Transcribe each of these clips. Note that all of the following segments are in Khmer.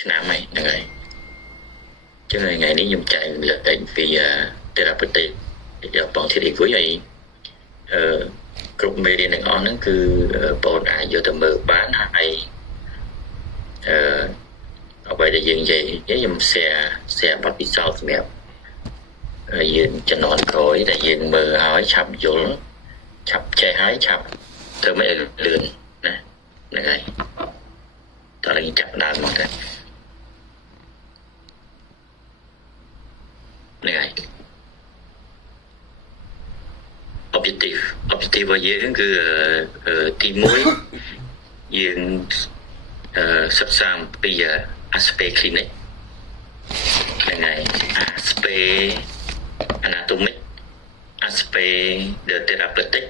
ឆ្នាំហើយហ្នឹងហើយចឹងថ្ងៃនេះខ្ញុំចែកម្លែកពី therapeutic យកបងធារីគួយហើយគ្រប់មេរៀនទាំងអស់ហ្នឹងគឺបងអាចយកទៅមើលបានហើយអ្វីដែលយើងនិយាយខ្ញុំ share បទពិសោធន៍សម្រាប់យើងជំនាន់ក្រោយដែលយើងមើលហើយឆាប់យល់ឆាប់ចេះហើយឆាប់ធ្វើមិនឲ្យលឿនណាហ្នឹងហើយតើយើងចាប់ដើមមកទៅហ្នឹងហើយ objective របស់យើងគឺទី1យើងសិក្សាអំពី aspect clinic ហ្នឹងហើយ aspect anatomic aspect the therapeutic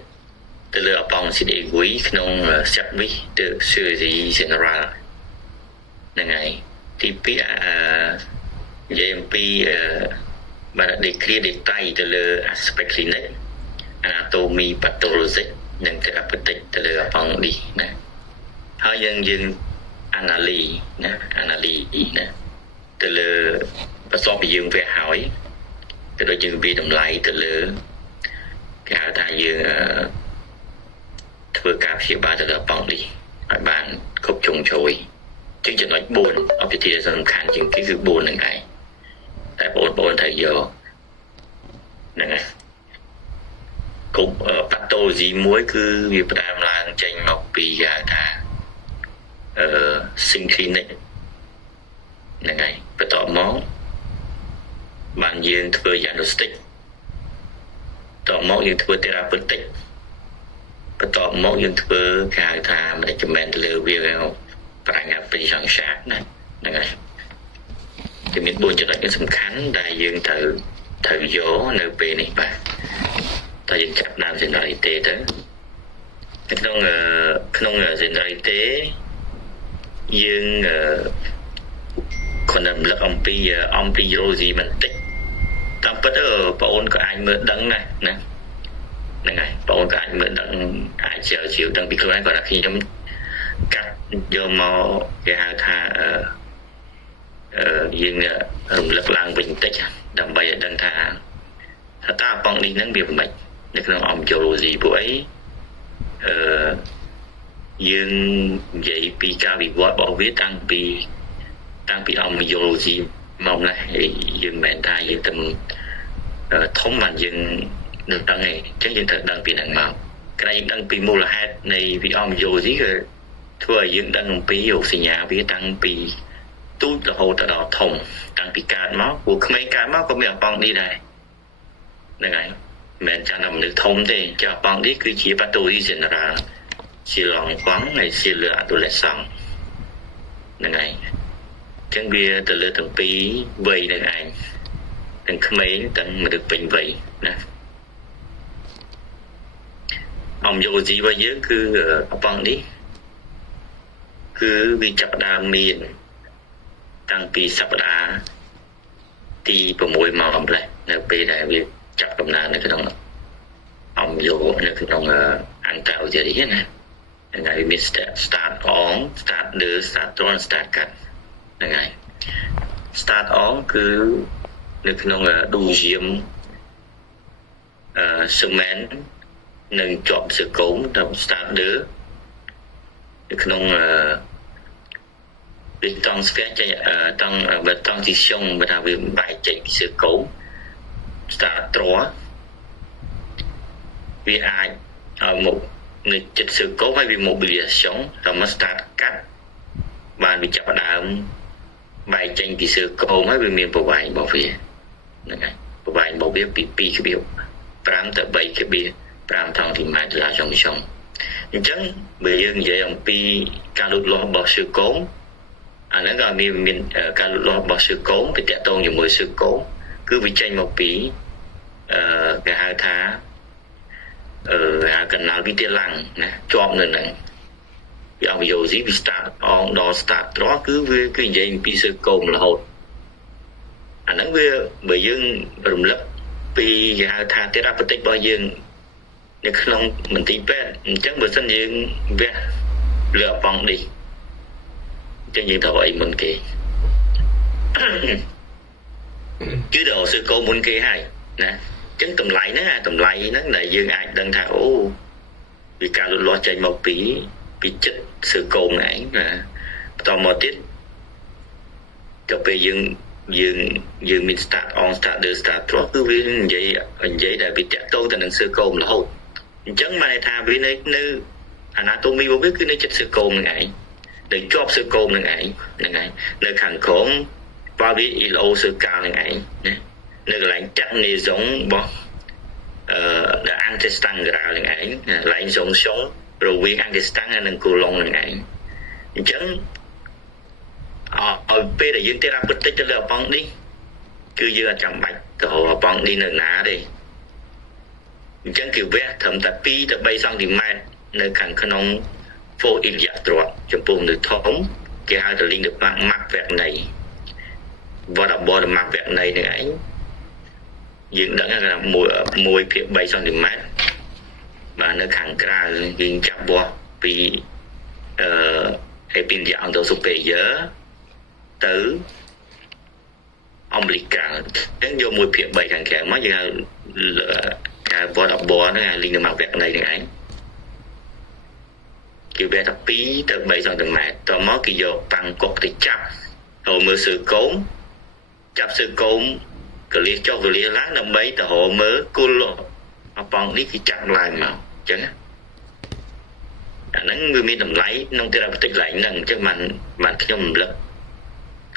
ទៅលើអបងស៊ីដេគួយក្នុង service de chirurgie générale ហ្នឹងហើយទី2និយាយអំពីបាទ declare detail ទៅលើ aspect clinic anatomy pathologic និង therapeutic ទៅលើអបងនេះណាហើយយើង analyze ណា analyze ណាទៅលើបន្ទាប់ពីយើងវះហើយទៅដូចយើងវាតម្លៃទៅលើគេហៅថាយើងធ្វើការព្យាបាលទៅលើអបងនេះឲ្យបានគ្រប់ជ្រុងជ្រោយជាងចំណុច4 objective សំខាន់ជាងគេគឺ4ហ្នឹងឯងតែបងប្អូនត្រូវយកហ្នឹងហើយគ្រប់ pathology មួយគឺវាផ្ដើមឡើងចេញមកពីគេហៅថាsynclinic ហ្នឹងហើយបន្ទាប់មកបានយើងធ្វើ diagnostic បន្ទាប់មកយើងធ្វើ therapeutic បន្ទាប់មកយើងធ្វើគេហៅថា management ទៅលើវាប្រាជ្ញាវិទ្យាសាស្ត្រណាហ្នឹងហើយគឺមាន4ចំណុចសំខាន់ដែលយើងត្រូវយកនៅពេលនេះបាទតើយើងចាប់ដើម generality ទៅក្នុង generality យើងគ្រាន់តែរំលឹកអំពី embryology បន្តិចតាមពិតទៅបងអូនក៏អាចមើលដឹងដែរណាហ្នឹងហើយបងអូនក៏អាចមើលដឹងអាចជ្រាវជ្រាវដឹងពីខ្លួនឯងគាត់ថាខ្ញុំកាត់យកមកគេហៅថាយើងរំលឹកឡើងវិញបន្តិចដើម្បីឲ្យដឹងថាតើអបងនេះហ្នឹងវាមិននៅក្នុង embryology ពួកអីយើងនិយាយពីការវិវត្តរបស់វាតាំងពី embryology មកណាយើងមិនមែនថាយើងទៅធំបានយើងនឹងដឹងទេអញ្ចឹងយើងត្រូវដឹងពីហ្នឹងមកក្រែងដឹងពីមូលហេតុនៃ embryology គឺធ្វើឲ្យយើងដឹងអំពីរោគសញ្ញាវាតាំងពីទូចរហូតដល់ធំតាំងពីកើតមកពួកក្មេងកើតមកក៏មានអបងនេះដែរហ្នឹងហើយមិនមែនចាំតែមនុស្សធំទេចាអបងនេះគឺជា pathology general ជាឡងកង់ហើយជាលើ adolescent ហ្នឹងហើយចឹងវាទៅលើទាំងពីរវ័យនឹងឯងទាំងក្មេងទាំងមនុស្សពេញវ័យណាអំយោជីរបស់យើងគឺអបងនេះគឺវាចាប់ដើមមានតាំងពីសប្តាហ៍ទី6មកអំឡេះនៅពេលដែលវាចាប់ដំណើរនៅក្នុងអំយោនៅក្នុងអន្តរជាតិណាហ្នឹងហើយមាន start on start 2 start 3 start កាត់ហ្នឹងហើយ start on គឺនៅក្នុង deuxième semaine នឹងជាប់សើកុំដល់ start 2នៅក្នុងវាតង់ស្វែងចេញតង់ទីស្យងបើថាវាបែកចេញពីសើកុំ start 3វាអាចឲ្យមកនៅចិត្តសើកុំហើយវា mobilisation ដល់មក start កាត់បានវាចាប់ដើមបែកចេញពីសើកុំហើយវាមានប្រវែងរបស់វាហ្នឹងហើយប្រវែងរបស់វាពី2.5ទៅ3.5 សង់ទីម៉ែត្រចុងអញ្ចឹងបើយើងនិយាយអំពីការលូតលាស់របស់សើកុំអាហ្នឹងក៏មានការលូតលាស់របស់សើកុំទៅតាក់ទងជាមួយសើកុំគឺវាចេញមកពីគេហៅថាកណ្ដាលវិទ្យាឡើងណាជាប់នៅហ្នឹងវាអំយោស៊ីពី start on ដល់ start 3គឺវាគឺនិយាយអំពីសើកុំរហូតអាហ្នឹងវាបើយើងរំលឹកពីគេហៅថា therapeutic របស់យើងនៅក្នុងមន្ទីរពេទ្យអញ្ចឹងបើសិនយើងវះលើអបងនេះអញ្ចឹងយើងត្រូវអីមុនគេ chứ đồ sư cô muốn kia hay nè chứng tầm lại nó là dương ai đang thả ô vì cả lụt lo chạy một bị chết sư cô này nè tò mò tiết cho bây dương mình start cứ vậy là bị chạy tôi thành sư cô là hôn chẳng mà tha vì nơi anatomy vô biết cứ nơi chết sư cô này để chop sư cô này nơi khẳng khổng và vì ilo sư cao này nơi lại chắc này giống bỏ đã ăn cái stang ra này lại giống sống rồi viên ăn cái stang nên cô long này chẳng ở bên là dương tê ra bứt tích cho lỡ bóng đi cứ dương chẳng bạch tổ bóng đi nở ná đi chẳng kiểu vẽ thầm tập pi tập bay xong thì mai nơi khẳng khăn ông phô in dạ trọt cho bùn được thống cái hai tờ linh được mặc vẹt này và đọc bò được mặc vẹt này nữa ấy dương đã là mùi phía bay xong thì mai và nơi khẳng ra dương chạp bò vì hay pin dạng đồ sụp về giờ tới ông lịch cả đến vô mùi phía bay càng kẹo mới là cái bò đọc bò nó là linh được mặc vẹt này nữa ấy kiểu bé tập bí từ bây giờ từ mẹ tao mót cái vô bằng cột thì chập rồi mưa sự cốm chập sự cốm cái liệt cho cái liệt lá năm mấy tao hộ mớ cua lộ mà bằng đi cái chập lại mà chẳng nó người mi làm lấy nông tây ra tích lại nâng chứ mình khi mình lập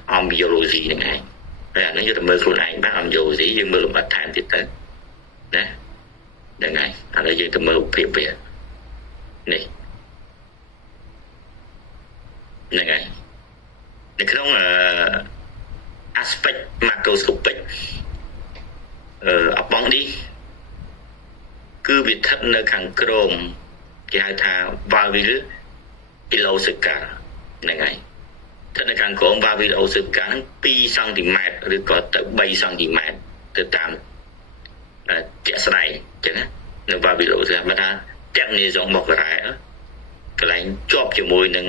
om biology này này nó như là mơខ្លួនឯង bác om biology nhưng mơ làm bát thản thì tới nè đây này là gì từ mơ phiền về này nàyในក្នុង aspect macroscopic អបង់នេះគឺវាស្ថិតនៅខាងក្រោមគេហៅថា valvule ileocecal ហ្នឹងហើយស្ថិតនៅខាងក្រោម valvule ileocecal 2 សង់ទីម៉ែត្រឬក៏ទៅ3សង់ទីម៉ែត្រទៅតាមជាក់ស្ដែងអញ្ចឹងណានៅ valvule ileocecal បើថាទាំងនេះរងមកក្រែកន្លែងជាប់ជាមួយនឹង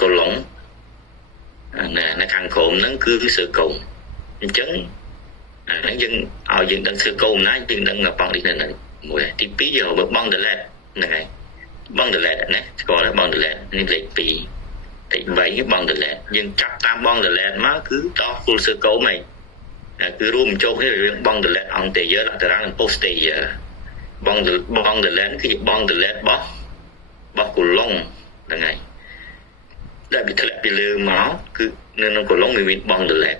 កូឡុងនៅខាងក្រោមហ្នឹងគឺសើកុំអញ្ចឹងហ្នឹងយើងឲ្យយើងដឹងសើកុំណាយើងដឹងបងនេះនៅមួយទី2យើងបើបងដលេតហ្នឹងហើយបងដលេតណាស្គាល់បងដលេតនេះលេខ2លេខ3បងដលេតយើងចាប់តាមបងដលេតមកគឺតោះ full circle ហ្មងគឺរួមចូលគ្នារវាងបងដលេត anterior lateral និង posterior បងដលេតគឺជាបងដលេតរបស់កូឡុងហ្នឹងហើយដែលវាធ្លាក់ពីលើមកគឺនៅក្នុងកូឡុងវាមានបងដលេត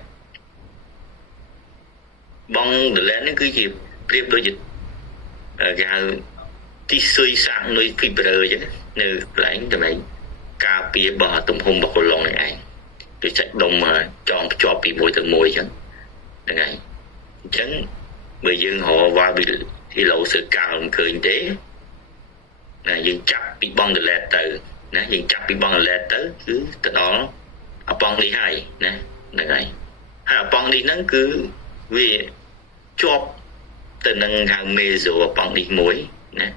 នេះគឺជាប្រៀបដូចជាគេហៅទីស៊ុយសាក់នុយ fiber អញ្ចឹងនៅកន្លែងចំណែកការពាររបស់ទំហំរបស់កូឡុងនេះឯងដូចសាច់ដុំចងភ្ជាប់ពីមួយទៅមួយអញ្ចឹងហ្នឹងហើយអញ្ចឹងបើយើងរក valvule ileocecal មិនឃើញទេណាយើងចាប់ពីបងដលេតទៅណាយើងចាប់ពីបងដលេតទៅគឺទៅដល់អប៉ង់នេះហើយណាហ្នឹងហើយហើយអប៉ង់នេះហ្នឹងគឺវាជាប់ទៅនឹងហៅមេសូអប៉ង់នេះមួយណា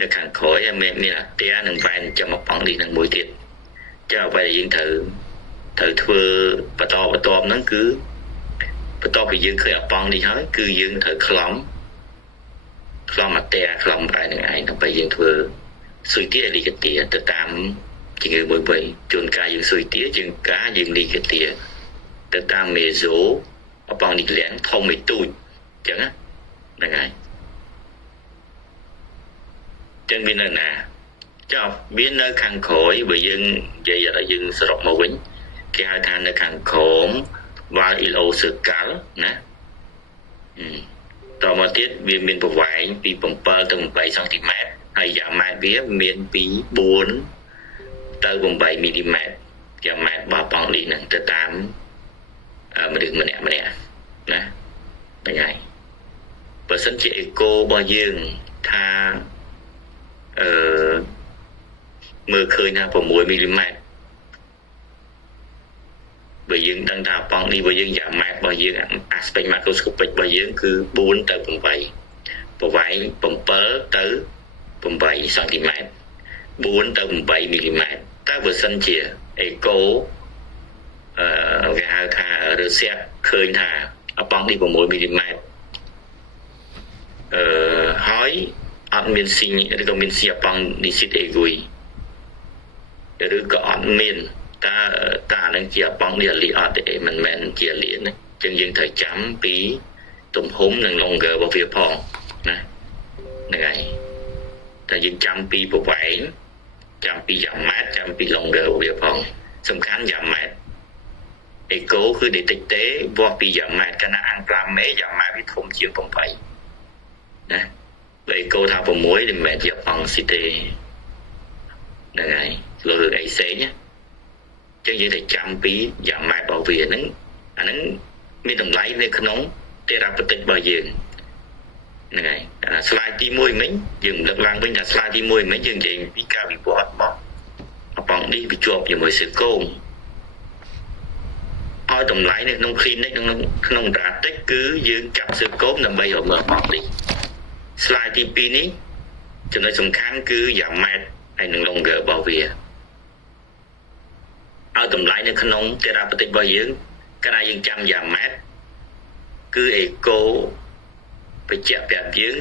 នៅខាងក្រោយមានអាទែនឹងវ៉ែនចាំអប៉ង់នេះនឹងមួយទៀតចាអ្វីដែលយើងត្រូវធ្វើបន្តហ្នឹងគឺបន្ទាប់ពីយើងឃើញអប៉ង់នេះហើយគឺយើងត្រូវខ្លំអាទែខ្លំវ៉ែននឹងឯងដើម្បីយើងធ្វើស៊ុយទាលីកាទាទៅតាមជំងឺមួយជួនកាលយើងស៊ុយទាជាងកាលយើងលីកាទាទៅតាមមេសូអប៉ង់នេះលាងធំឲ្យទូចអញ្ចឹងហ្នឹងហើយចឹងវានៅណាចុះវានៅខាងក្រោយបើយើងនិយាយឲ្យយើងសរុបមកវិញគេហៅថានៅខាងក្រោម valvule ileocecal ណាតមកទៀតវាមានប្រវែងពី7ទៅ8សង់ទីម៉ែត្រហើយយ៉ាម៉ែត្រវាមានពី4ទៅ8មីលីម៉ែត្រយ៉ាម៉ែត្ររបស់ប៉ង់នេះហ្នឹងទៅតាមមនុស្សម្នាក់ណាហ្នឹងហើយបើសិនជាអេកូរបស់យើងថាមើលឃើញថា6មីលីម៉ែត្របើយើងដឹងថាប៉ង់នេះរបស់យើងយ៉ាម៉ែត្ររបស់យើង aspect macroscopic របស់យើងគឺ4ទៅ8ប្រវែង7ទៅ8សង់ទីម៉ែត្រ4ទៅ8មីលីម៉ែត្រតែបើសិនជាអេកូគេហៅថា ឬសែកឃើញថាអប៉ង់នេះ6មីលីម៉ែត្រហើយអត់មានស៊ីឬក៏មានស៊ីអប៉ង់នេះស៊ីតអេហ្គុយឬក៏អត់មានតានឹងជាអប៉ង់នេះលីអត់ទេមិនមែនជាលៀនណាចឹងយើងត្រូវចាំពីទំហំនិង longer របស់វាផងណាហ្នឹងហើយតែយើងចាំពីប្រវែងចាំពីយ៉ាងម៉ែត្រចាំពី longer របស់វាផងសំខាន់យ៉ាងម៉ែត្រអេកូគឺ detector វាស់ពីយ៉ាងម៉ែត្រកាលណាអាំង5មេយ៉ាងម៉ែត្រវាធំជាង8ណាបើអេកូថា6មិនមែនជាអប៉ង់ស៊ីទេហ្នឹងហើយលើរឿងអីផ្សេងណាចឹងយើងត្រូវចាំពីយ៉ាងម៉ែត្ររបស់វាហ្នឹងអាហ្នឹងមានតម្លៃនៅក្នុង therapeutic របស់យើងហ្នឹងហើយស្លាយទី1មិញយើងលើកឡើងវិញថាស្លាយទី1មិញយើងនិយាយពីការវិវត្តរបស់អប៉ង់នេះវាជាប់ជាមួយស៊ីកូមឲ្យតម្លៃនៅក្នុង clinic ក្នុង practice គឺយើងចាប់ស៊ីកូមដើម្បីរកមើលអប៉ង់នេះស្លាយទី2នេះចំណុចសំខាន់គឺយ៉ាងម៉ែត្រហើយនឹង longer របស់វាឲ្យតម្លៃនៅក្នុង therapeutic របស់យើងកាលណាយើងចាំយ៉ាងម៉ែត្រគឺអេកូបញ្ជាក់ប្រាប់យើង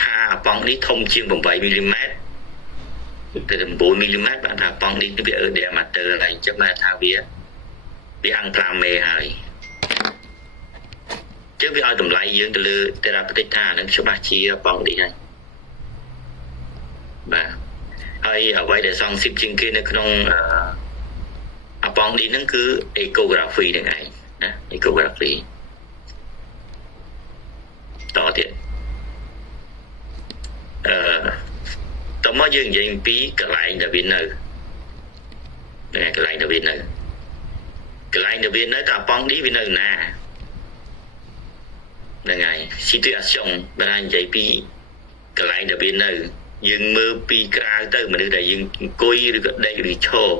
ថាអប៉ង់នេះធំជាង8មីលីម៉ែត្រទៅ9មីលីម៉ែត្របានថាអប៉ង់នេះវាdiameter ហើយចឹងបានថាវាអាំង5មេហើយចឹងវាឲ្យតម្លៃយើងទៅលើ therapeutic ថានឹងច្បាស់ជាអប៉ង់នេះហើយបាទហើយអ្វីដែលសង្ស័យជាងគេនៅក្នុងអប៉ង់នេះហ្នឹងគឺ echography ហ្នឹងឯងណា echography តទៀតតមកយើងនិយាយអំពីកន្លែងដែលវានៅកន្លែងដែលវានៅតើអប៉ង់នេះវានៅណាហ្នឹងហើយ situation បាននិយាយពីកន្លែងដែលវានៅយើងមើលពីក្រៅទៅមនុស្សដែលយើងអង្គុយឬក៏ដេកឬឈរ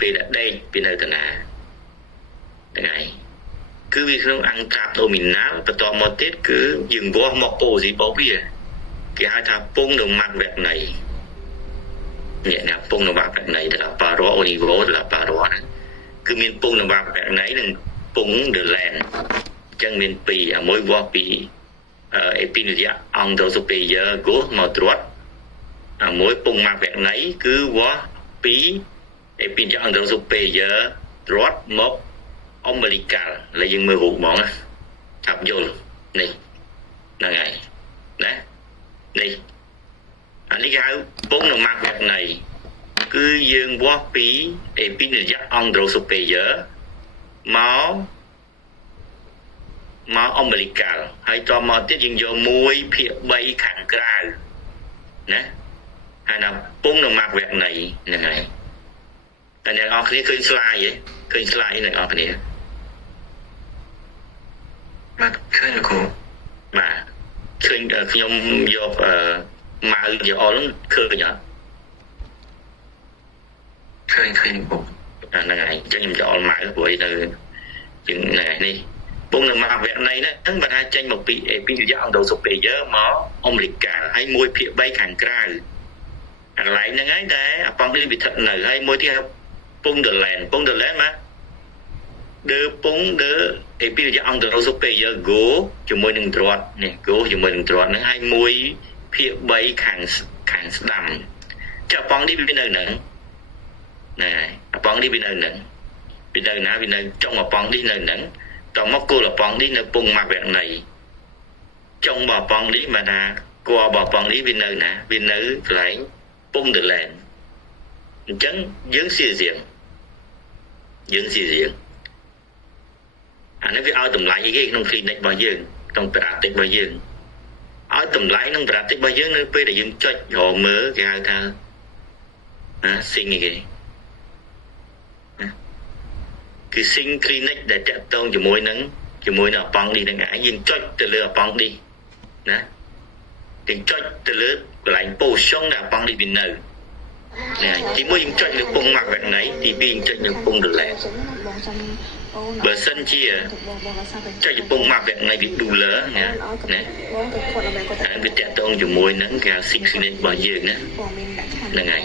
ពេលដែលដេកវានៅទៅណាហ្នឹងហើយគឺវាក្នុងអង្គការ abdominal បន្តមកទៀតគឺយើងវាស់មកពោស៊ីរបស់វាគេហៅថាពងនៅម៉ាត់វគ្គនៃនេះណាពងនៅម៉ាត់វគ្គនៃដែលប៉ារ៉ូអូនីវ៉ូដែលប៉ារ៉ូណាគឺមានពងនៅម៉ាត់វគ្គនៃនិងពង the land អញ្ចឹងមានពីរអាមួយវាស់ពីepinilia anterosuperior គោះមកត្រួតអាមួយពងម៉ាត់វគ្គនៃគឺវាស់ពី epinilia anterosuperior ត្រួតមក umbilical ឡើយយើងមើលរូបហ្មងចាប់យល់នេះហ្នឹងហើយណានេះអានេះគេហៅពងនៅម៉ាត់វគ្គនៃគឺយើងវាស់ពី epinilia anterosuperior មក umbilical ហើយតមកទៀតយើងយក1/3ខាងក្រៅណាហើយណាពងនៅម៉ាត់វគ្គនៃហ្នឹងហើយតែអ្នកនរគ្នាឃើញ slide ទេឃើញ slide អ្នកនរគ្នាបាទឃើញលោកគ្រូបាទឃើញខ្ញុំយកម៉ៅយកអល់ឃើញអត់ឃើញពុកហ្នឹងហើយអញ្ចឹងខ្ញុំយកអល់ម៉ៅព្រោះឯនៅជាងនេះពងនៅម៉ាត់វគ្គនៃហ្នឹងបើថាចេញមកពី epinilia anterosuperior មក umbilical ហើយ1/3ខាងក្រៅអាកន្លែងហ្នឹងហើយតែអប៉ង់នេះវាស្ថិតនៅហើយមួយទៀតពង the land មកដើពង the epinilia anterosuperior go ជាមួយនឹងត្រួតនេះ go ជាមួយនឹងត្រួតហ្នឹងហើយ1/3ខាងស្ដាំចាអប៉ង់នេះវានៅហ្នឹងណាអប៉ង់នេះវានៅហ្នឹងវានៅណាវានៅចុងអប៉ង់នេះនៅហ្នឹងតមកគោលអប៉ង់នេះនៅពងម៉ាត់វគ្គនៃចុងរបស់អប៉ង់នេះមកថាគល់របស់អប៉ង់នេះវានៅណាវានៅកន្លែងពង the land អញ្ចឹងយើងសៀសរៀងអានេះវាឲ្យតម្លៃអីគេក្នុង clinic របស់យើងក្នុង practice របស់យើងឲ្យតម្លៃក្នុង practice របស់យើងនៅពេលដែលយើងចុចរកមើលគេហៅថាស៊ីងគេគឺស៊ីង clinic ដែលតាក់ទងជាមួយនឹងអប៉ង់នេះនឹងឯងយើងចុចទៅលើអប៉ង់នេះណាយើងចុចទៅលើកន្លែង position ដែលអប៉ង់នេះវានៅនេះទី1យើងចុចលើពងម៉ាត់វគ្គនៃទី2យើងចុចលើពង the land បើសិនជាចុចពងម៉ាត់វគ្គនៃវា doula ណាហើយវាតាក់ទងជាមួយនឹងគេ six clinic របស់យើងណាហ្នឹងហើយ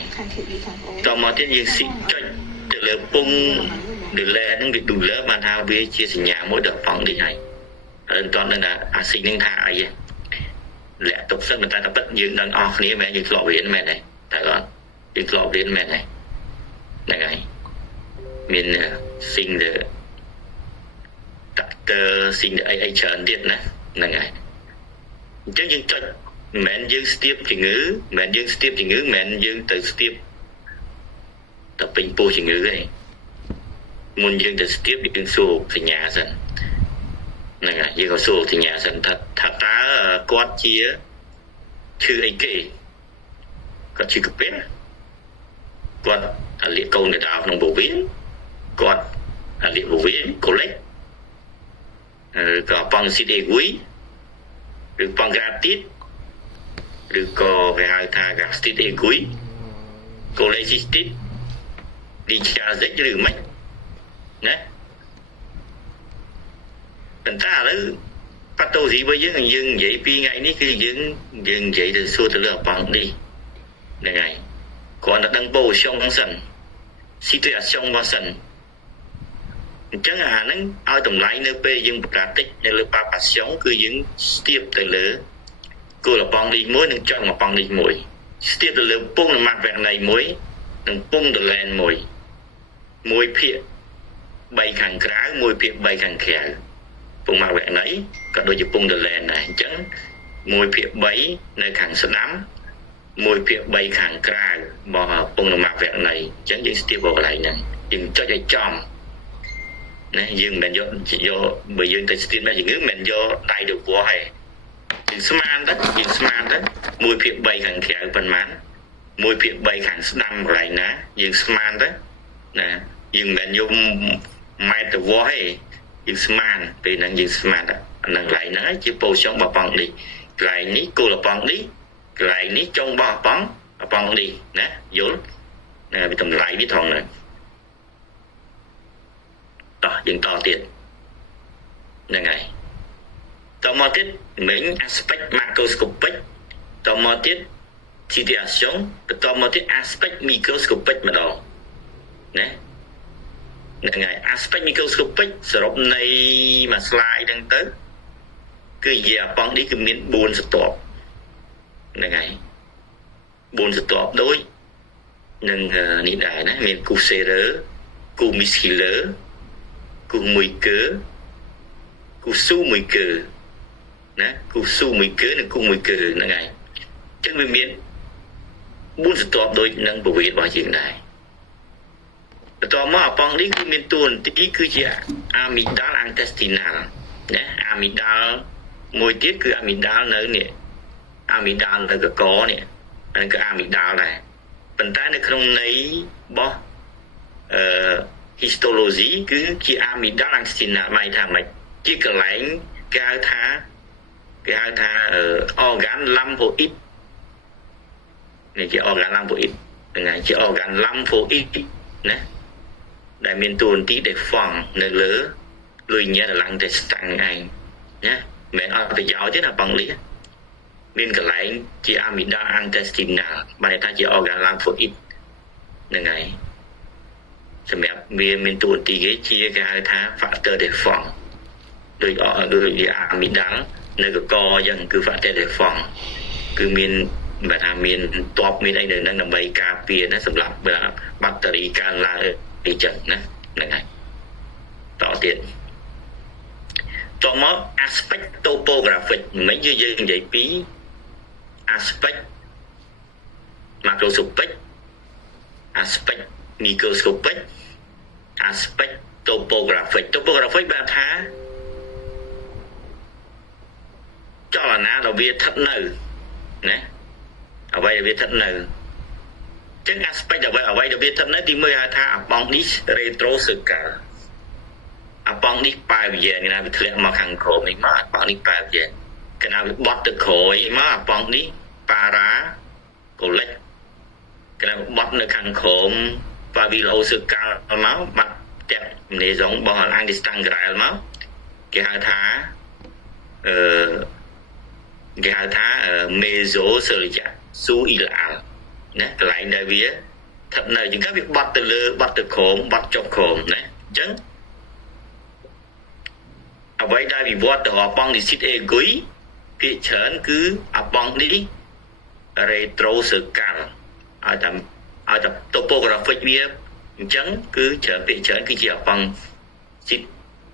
តមកទៀតយើងចុចទៅលើពង được lên nó bị đủ lớp mà thao với chia sẻ nhà mỗi đợt phóng đi này ơn toàn là sinh nên thà ấy lẽ tục sân người ta đã bất dương đang off ní mẹ những lọ biển mẹ này tại con những lọ biển mẹ này này mình sinh được đặt sinh được ai chọn điện nè này chứ những cho mẹ dương tiếp chỉ ngữ mẹ dương tiếp chỉ ngữ mẹ dương từ tiếp tập bình po chỉ ngữ ấy muốn dương từ tiếp bị dương số thì nhà dần này dương có số thì nhà dần thật thật ta quát chia chữ ấy kì có chữ cực biết quát liệt câu để đào trong bộ viết quát liệt bộ viết cô lấy có bằng CD quý được bằng gratis được có về hai thà gặp CD quý cô lấy CD đi trả rất nhiều mấy nè người ta đó bắt đầu gì với những dân vậy pi ngày ní cứ dân vậy từ xưa từ lừa bằng đi này còn là đăng bầu xong sần situation bao sần chẳng hạn nó ai tổng lại nơi pe dân bạc tích nơi lừa bạc sống cứ những tiếp từ lừa cô là bằng đi muối đừng chọn mà bằng đi muối tiếp từ lừa bung là mặt vẹn này muối đừng bung từ lên muối muối phía bay khẳng khá muối phía bay khẳng khẽ vùng mặt vẹn đấy có đôi chụp bung từ lên này chẳng muối phía bay nơi khẳng sẵn nắm muối phía bay khẳng khá bỏ bung là mặt vẹn này chẳng những tiếp vào lại này đừng cho chạy chom này dương mình do bởi dương tới tiền là những mình do đại được của hay dương smart đó mùi phiền bay khẳng khẽ phần mán mùi phiền bay khẳng năm lại ná dương smart đó nè dương mình dùng mai từ vô hay dương smart vì năng dương smart năng lại ná chỉ bổ sung bà bằng đi lại ní cô là bằng đi lại ní trong bà bằng đi nè dỗ nè bị tầm lại biết thằng này dừng to tiền là ngày tao mò tiết mình aspect macroscopic tao mò tiết situation tao mò tiết aspect microscopic mà đó nè là ngày aspect microscopic sổ này mà slide đang tới cứ giờ bằng đi cứ miền buồn stop là ngày buồn stop đối nâng nị đại nè miền cu xe rớ cu miskiller cu mùi cớ cu su mùi cớ nè cu su mùi cớ là cu mùi cớ là ngày chẳng vì miền buôn sự tọp đôi nâng bộ việc bao chuyện này tọp mà bằng lý cứ miền tuần tí cứ chỉ amygdala intestinal nè amygdala mùi tiết cứ amygdala nữa nè amygdala là cái có nè cái amygdala này phần tay nó không lấy bỏ histology cứ chỉ amygdala intestinal mày thà mày chỉ cần lấy cái thà organ lymphoid này chỉ organ lymphoid này chỉ organ lymphoid nè đại miền tuần tí để phòng nơi lỡ lùi nhẹ là lăng để tăng anh nhé mẹ phải giáo chứ là bằng lý miền cái lấy chỉ amygdala intestinal bài ta chỉ organ lymphoid này xem mẹ miền tuần tí cái chia cái thà factor để phòng đôi amygdala nơi cái co dần cứ factor để phòng cứ miền mà tham miền top miền ấy đang làm bài cà phê nó sầm lấp là battery càng là đi chậm nè này tỏ tiền tỏ mốt aspect topographic mấy như vậy phí aspect macroscopic aspect microscopic aspect topographic ba tháng cho là na đầu viết thấp nừ nè ở đây là viết thấp nừ chắc aspect ở đây là viết thấp nừ thì mới hai tháng bằng đi retro sự cả bằng đi bài về người nào bị thiệt mà hàng khổ mình mà bằng đi bài về cái nào bị bót được khổ mà bằng đi para collect cái nào bót được hàng khổ và vì lâu sự cả máu mặt đẹp để giống bằng anh đi tăng cái máu cái hai tháng meso sợi chả su ilan nè lại đây vía thật này những các việc bắt từ lơ bắt từ khổm bắt chọc khổm nè ចឹងអ្វីដែលវិវត្តទៅអបងនិស្សិតអេហ្គុយភាគច្រើនគឺអបងនេះ retro circle ឲ្យតែ topographic វាអញ្ចឹងគឺច្រើនភាគច្រើនគឺជាអបងសិត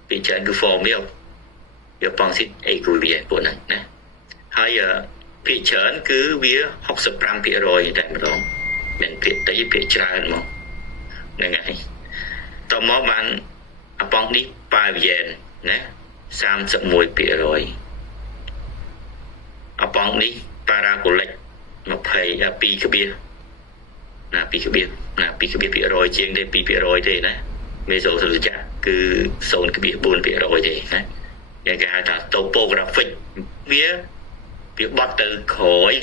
ភាគច្រើនគឺ form វាអបងសិតអេហ្គុយវាពួកហ្នឹងណាហើយភាគច្រើនគឺវា 65% តែម្ដងមានភាគតិចភាគច្រើនមកហ្នឹងហើយតមកបានអបងនេះប៉ាវយ៉ែនណា 31% អបងនេះប៉ារ៉ាកូលិក 22 ក្បៀសណា 2 ក្បៀសណា 2 ក្បៀសភាគរយជាងទេ 2% ទេណាមេសូសិលចាគឺ 0.4% ទេណាយ៉ាងគេហៅថា topographic វាបត់ទៅក្រោយ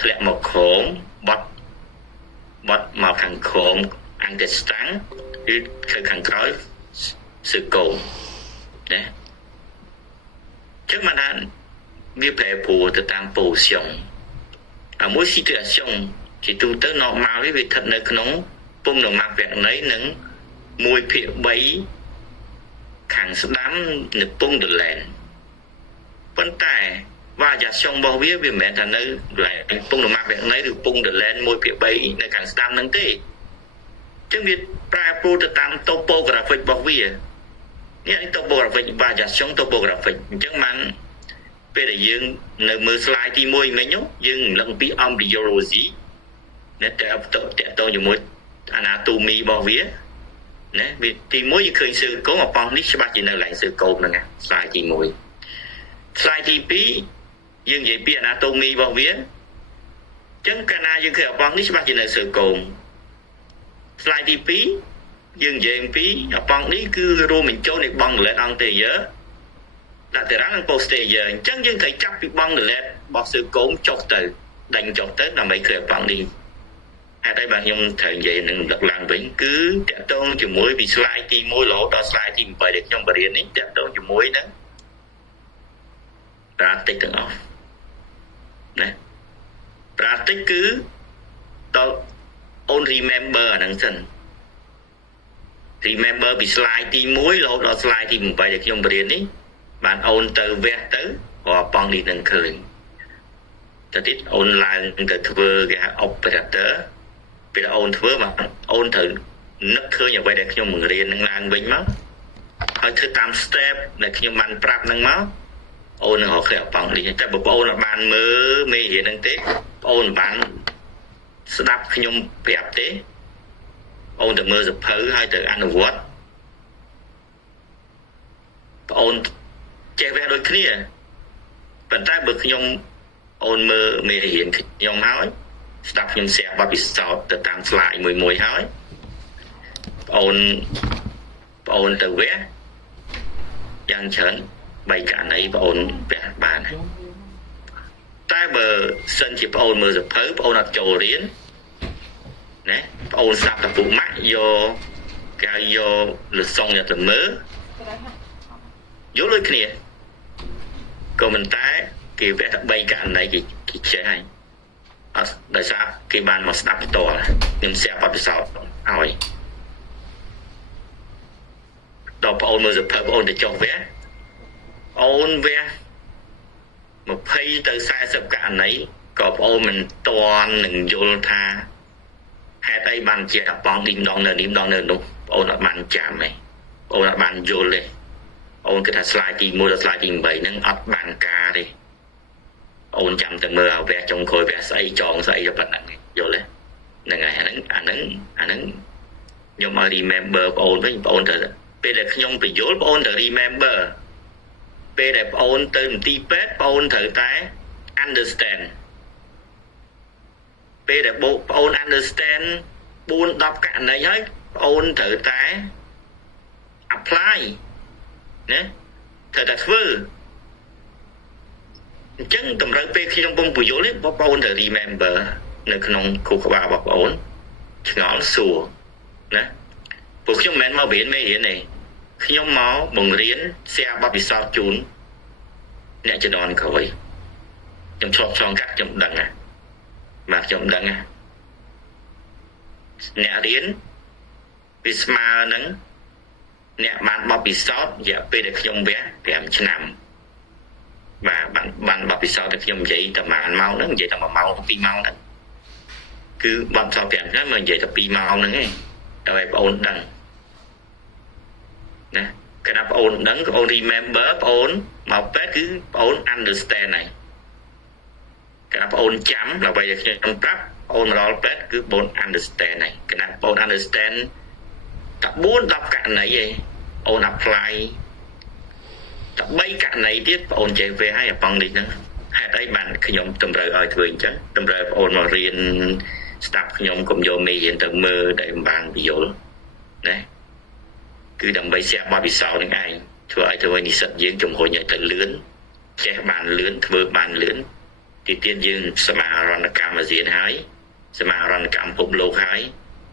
ធ្លាក់មកក្រោមបត់មកខាងក្រោមអង្គស្តាំងឬទៅខាងក្រោយសឺកូណាចឹងមកថាវាប្រែប្រួលទៅតាម position មួយ situation ជាទូទៅ normal វាស្ថិតនៅក្នុងពុំនឹងម៉ាក់វគ្គណីនិង 1/3 ខាងស្ដាំនៅពុំដលែនប៉ុន្តែ variation របស់វាមិនមែនថានៅពុំនឹងម៉ាក់វគ្គណីឬពុំដលែន 1/3 នៅខាងស្ដាំហ្នឹងទេចឹងវាប្រែប្រួលទៅតាម topographic របស់វានេះ topographic variation topographic អញ្ចឹងបាន ពេលដែលយើងនៅមើល slide ទី1 មិញនោះយើងរំលឹកពី embryology ណាតើតើជាមួយ anatomy របស់វាណាវាទី1យើងឃើញសឺកូមអប៉ោះនេះច្បាស់ជានៅកន្លែងសឺកូមហ្នឹងណា slide ទី1 slide ទី2យើងនិយាយពី anatomy របស់វាអញ្ចឹងកាលណាយើងឃើញអប៉ោះនេះច្បាស់ជានៅសឺកូម slide ទី2យើងនិយាយអំពីអប៉ោះនេះគឺរួមបញ្ចូលនៃបង់លេតអង់តេយើlateral និង posterior អញ្ចឹងយើងត្រូវចាប់ពីបង់ដលេតរបស់សឺកូមចុះទៅដេញចុះទៅដើម្បីឃើញបង់នេះហេតុអីបាទខ្ញុំត្រូវនិយាយនឹងរំលឹកឡើងវិញគឺតកតងជាមួយពី slide ទី1រហូតដល់ slide ទី8ដែលខ្ញុំបរៀននេះតកតងជាមួយនឹង practice ទាំងអស់ណា practice គឺដល់ on remember អាហ្នឹងសិន remember ពី slide ទី1រហូតដល់ slide ទី8ដែលខ្ញុំបរៀននេះបានអូនទៅវះទៅក៏ប៉ងនេះនឹងឃើញតែទៀតអូនឡើងទៅធ្វើគេហៅ operator ពេលអូនធ្វើមកអូនត្រូវនឹកឃើញអ្វីដែលខ្ញុំបង្រៀននឹងឡើងវិញមកហើយធ្វើតាម step ដែលខ្ញុំបានប្រាប់នឹងមកអូននឹងរកឃើញប៉ងនេះតែបើបងអូនបានមើលមេរៀននឹងទេបងអូនបានស្ដាប់ខ្ញុំប្រាប់ទេអូនទៅមើលសភៅហើយទៅអនុវត្តបងអូនចេះវះដូចគ្នាប៉ុន្តែបើខ្ញុំអូនមើលមេរៀនខ្ញុំហើយស្ដាប់ខ្ញុំ share បទពិសោធន៍ទៅតាម slide មួយហើយបងអូនទៅវះយ៉ាងច្រើន3ករណីបងអូនវះបានតែបើសិនជាបងអូនមើលសភៅបងអូនអត់ចូលរៀនណាបងអូនស្ដាប់តែពុកម៉ាក់យកគេយកលសងយកទៅមើលយល់ដូចគ្នាក៏មិនតែគេវះតែ3ករណីគេចេះហើយអត់ដោយសារគេបានមកស្ដាប់ផ្ទាល់ខ្ញុំ share បទពិសោធន៍ឲ្យដល់បងអូនមើលសភៅបងអូនទៅចុះវះអូនវះ20ទៅ40ករណីក៏បងអូនមិនទាន់នឹងយល់ថាហេតុអីបានជាអបងនេះម្ដងនៅនេះម្ដងនៅនោះបងអូនអត់បានចាំទេបងអូនអត់បានយល់ទេអូនគិតថា slide ទី1ដល់ slide ទី8ហ្នឹងអត់បានការទេអូនចាំតែមើលឲ្យវះចុងក្រោយវះស្អីចងស្អីទៅប៉ុណ្ណឹងយល់ទេហ្នឹងហើយអាហ្នឹងខ្ញុំឲ្យ remember បងអូនវិញបងអូនទៅពេលដែលខ្ញុំបញ្យល់បងអូនទៅ remember ពេលដែលបងអូនទៅមន្ទីរពេទ្យបងអូនត្រូវតែ understand ពេលដែលបងអូន understand 4-10ករណីហើយបងអូនត្រូវតែ apply ណាត្រូវតែធ្វើអញ្ចឹងតម្រូវពេលខ្ញុំពងពយល់នេះបងប្អូនត្រូវ remember នៅក្នុងខួរក្បាលរបស់បងប្អូនឆ្ងល់សួរណាពួកខ្ញុំមិនមែនមករៀនមេរៀនទេខ្ញុំមកបង្រៀន share បទពិសោធន៍ជូនអ្នកជំនាន់ក្រោយខ្ញុំឆ្លងឆ្លងកាត់ខ្ញុំដឹងណាបាទខ្ញុំដឹងណាអ្នករៀនវាស្មើនឹង អ្នកបានបបពិសោធន៍រយៈពេលដែលខ្ញុំវះ5ឆ្នាំបាទបានបបពិសោធន៍តែខ្ញុំនិយាយតែប្រហែលម៉ោងហ្នឹងនិយាយតែ1ម៉ោង2ម៉ោងហ្នឹងគឺបបពិសោធន៍5ឆ្នាំមកនិយាយតែ2ម៉ោងហ្នឹងឯងដើម្បីបងអូនដឹងណាគណៈបងអូនដឹងបងអូន remember បងអូនមកពេទ្យគឺបងអូន understand ហើយគណៈបងអូនចាំដើម្បីឲ្យខ្ញុំប្រាប់បងអូនមកដល់ពេទ្យគឺបងអូន understand ហើយគណៈបងអូន understand តែ4-10ករណីឯងអូន apply តែ3ករណីទៀតបងអូនចេះវាហើយអាប៉ងនេះហ្នឹងហេតុអីបានខ្ញុំតម្រូវឲ្យធ្វើអញ្ចឹងតម្រូវបងអូនមករៀនស្ដាប់ខ្ញុំកុំយកមេរៀនទៅមើលតែមិនបានពយល់ណាគឺដើម្បីស្រាប់បទពិសោធន៍នឹងឯងធ្វើឲ្យនិស្សិតយើងជំរុញឲ្យទៅលឿនចេះបានលឿនធ្វើបានលឿនទីទៀតយើងសមាហរណកម្មអាស៊ានហើយសមាហរណកម្មពិភពលោកហើយ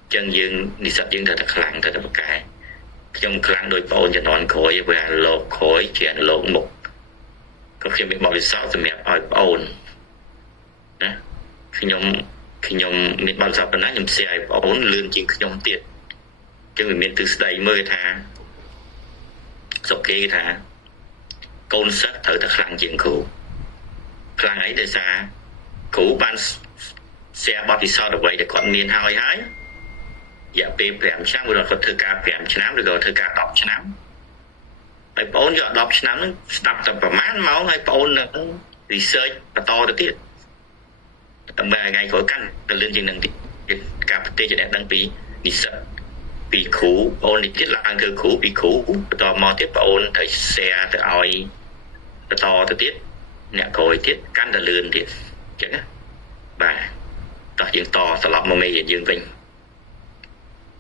អញ្ចឹងយើងនិស្សិតយើងត្រូវតែខ្លាំងត្រូវតែប្រកែខ្ញុំខ្លាំងដោយបងអូនជំនាន់ក្រោយព្រោះលោកក្រោយជាលោកមុខក៏ខ្ញុំមានបទពិសោធន៍សម្រាប់ឲ្យបងអូនណាខ្ញុំមានបទពិសោធន៍ប៉ុណ្ណាខ្ញុំផ្សាយឲ្យបងអូនលឿនជាងខ្ញុំទៀតអញ្ចឹងវាមានទិសដៅមើលថាសុខគេថាកូនសិស្សត្រូវតែខ្លាំងជាងគ្រូខ្លាំងអីដោយសារគ្រូបានแชร์បទពិសោធន៍អ្វីដែលគាត់មានហើយរយៈពេល5ឆ្នាំឬគាត់ធ្វើការ5ឆ្នាំឬក៏ធ្វើការ10ឆ្នាំហើយបងអូនយក10ឆ្នាំហ្នឹងស្ដាប់តែប្រហែលម៉ោងហើយបងអូននឹង research បន្តទៅទៀតដើម្បីឲ្យថ្ងៃក្រោយកាន់ទៅលឿនជាងនឹងទៀតការប្រទេសចំណេះដឹងពីនិស្សិតពីគ្រូបងអូននេះទៀតឡើងធ្វើគ្រូពីគ្រូបន្តមកទៀតបងអូនត្រូវ share ទៅឲ្យបន្តទៅទៀតអ្នកក្រោយទៀតកាន់តែលឿនទៀតអញ្ចឹងណាបាទតោះយើងតត្រឡប់មកមេរៀនយើងវិញ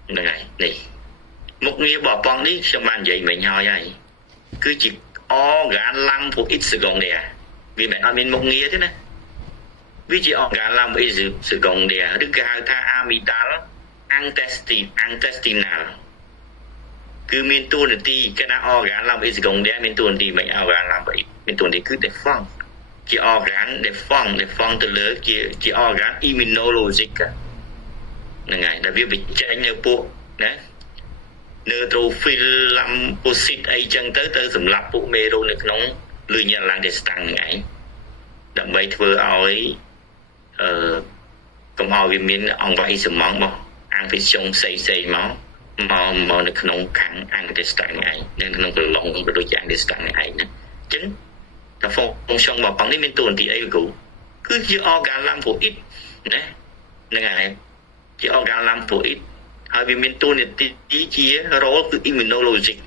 ហ្នឹងហើយនេះមុខងាររបស់បងនេះខ្ញុំបាននិយាយមិញហើយគឺជា organ lymphoid secondary វាមិនអត់មានមុខងារទេណាវាជា organ lymphoid secondary ឬគេហៅថា amidal intestinal គឺមានតួនាទីគេថា organ lymphoid secondary មានតួនាទីមិន organ lymphoid មានតួនាទីគឺ defunct ជា organ defunct ទៅលើជា organ immunologic ហ្នឹងហើយដែលវាបញ្ចេញនៅពួកណា neutrophil lymphocyte អីចឹងទៅសម្រាប់ពួកមេរោគនៅក្នុងលឺញ៉ាំឡើងដែលស្តាំងហ្នឹងឯងដើម្បីធ្វើឲ្យកុំឲ្យវាមានអង្វរសំងមកអង្គិសងផ្សេងមកនៅក្នុងខាងអង្គិសតាំងឯងនៅក្នុងប្រឡងក៏ដូចជាអង្គិសតាំងឯងណាអញ្ចឹងតែ function របស់បងនេះមានតួនាទីអីគ្រូគឺជា organ lymphoid ណាហ្នឹងហើយជា organ lymphoid ហើយវាមានតួនាទីជា role គឺ immunologic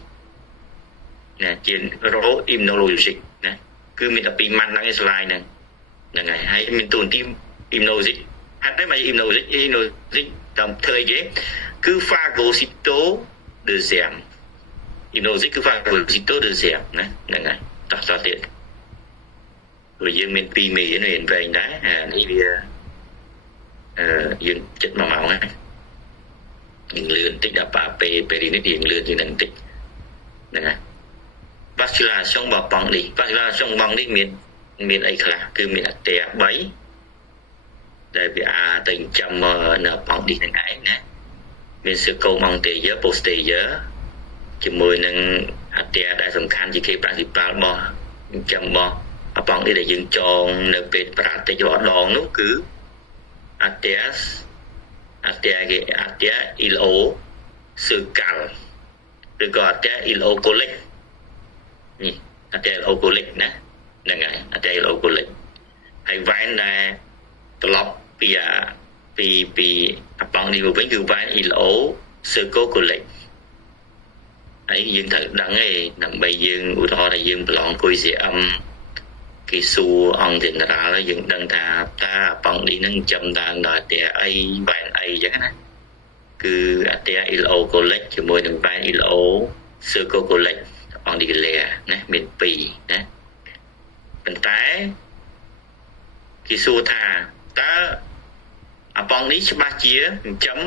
ណាជា role immunologic ណាគឺមានតែពីរម៉ាត់ហ្នឹងឯងស្លាយហ្នឹងហើយមានតួនាទី immunologic ហេតុតែមក immunologic តាមធ្វើអីគេគឺ phagocytodeuxième immunologic គឺ phagocytodeuxième ណាហ្នឹងហើយតោះទៀតព្រោះយើងមាន2មេរៀនវែងដែរនេះវាយើងចិត្ត1ម៉ោងហ្នឹងយើងលឿនតិចដល់ពេលនេះយើងលឿនជាងនឹងតិចហ្នឹងហើយ vascularization របស់បងនេះ vascularization របស់នេះមានអីខ្លះគឺមានអត្តេ3ដែលវាទៅចិញ្ចឹមនៅបងនេះហ្នឹងឯងណាមាន circle anterior posterior ជាមួយនឹងអត្តេដែលសំខាន់ជាគេ principal របស់ចិញ្ចឹមរបស់បងនេះដែលយើងចងនៅពេលប្រាតិចរាល់ដងនោះគឺអត្តេileocecal ឬក៏អត្តេ ileocolic នេះអត្តេ ileocolic ណាហ្នឹងហើយអត្តេ ileocolic ហើយវ៉ែនដែលត្រឡប់ពីអបងនេះមកវិញគឺវ៉ែន ileocircocolic ហើយយើងត្រូវដឹងឯងដើម្បីយើងឧទាហរណ៍ថាយើងប្រឡងអង្គុយ CM គេសួរអង្គ general យើងដឹងថាតើអបងនេះនឹងចំដើមដល់អត្តេអីវ៉ែនអីអញ្ចឹងណាគឺអត្តេ ileocolic ជាមួយនឹងវ៉ែន ileocircocolic អង្គនេះលាណាមាន2ណាប៉ុន្តែគេសួរថាតើអបងនេះច្បាស់ជាចិញ្ចឹម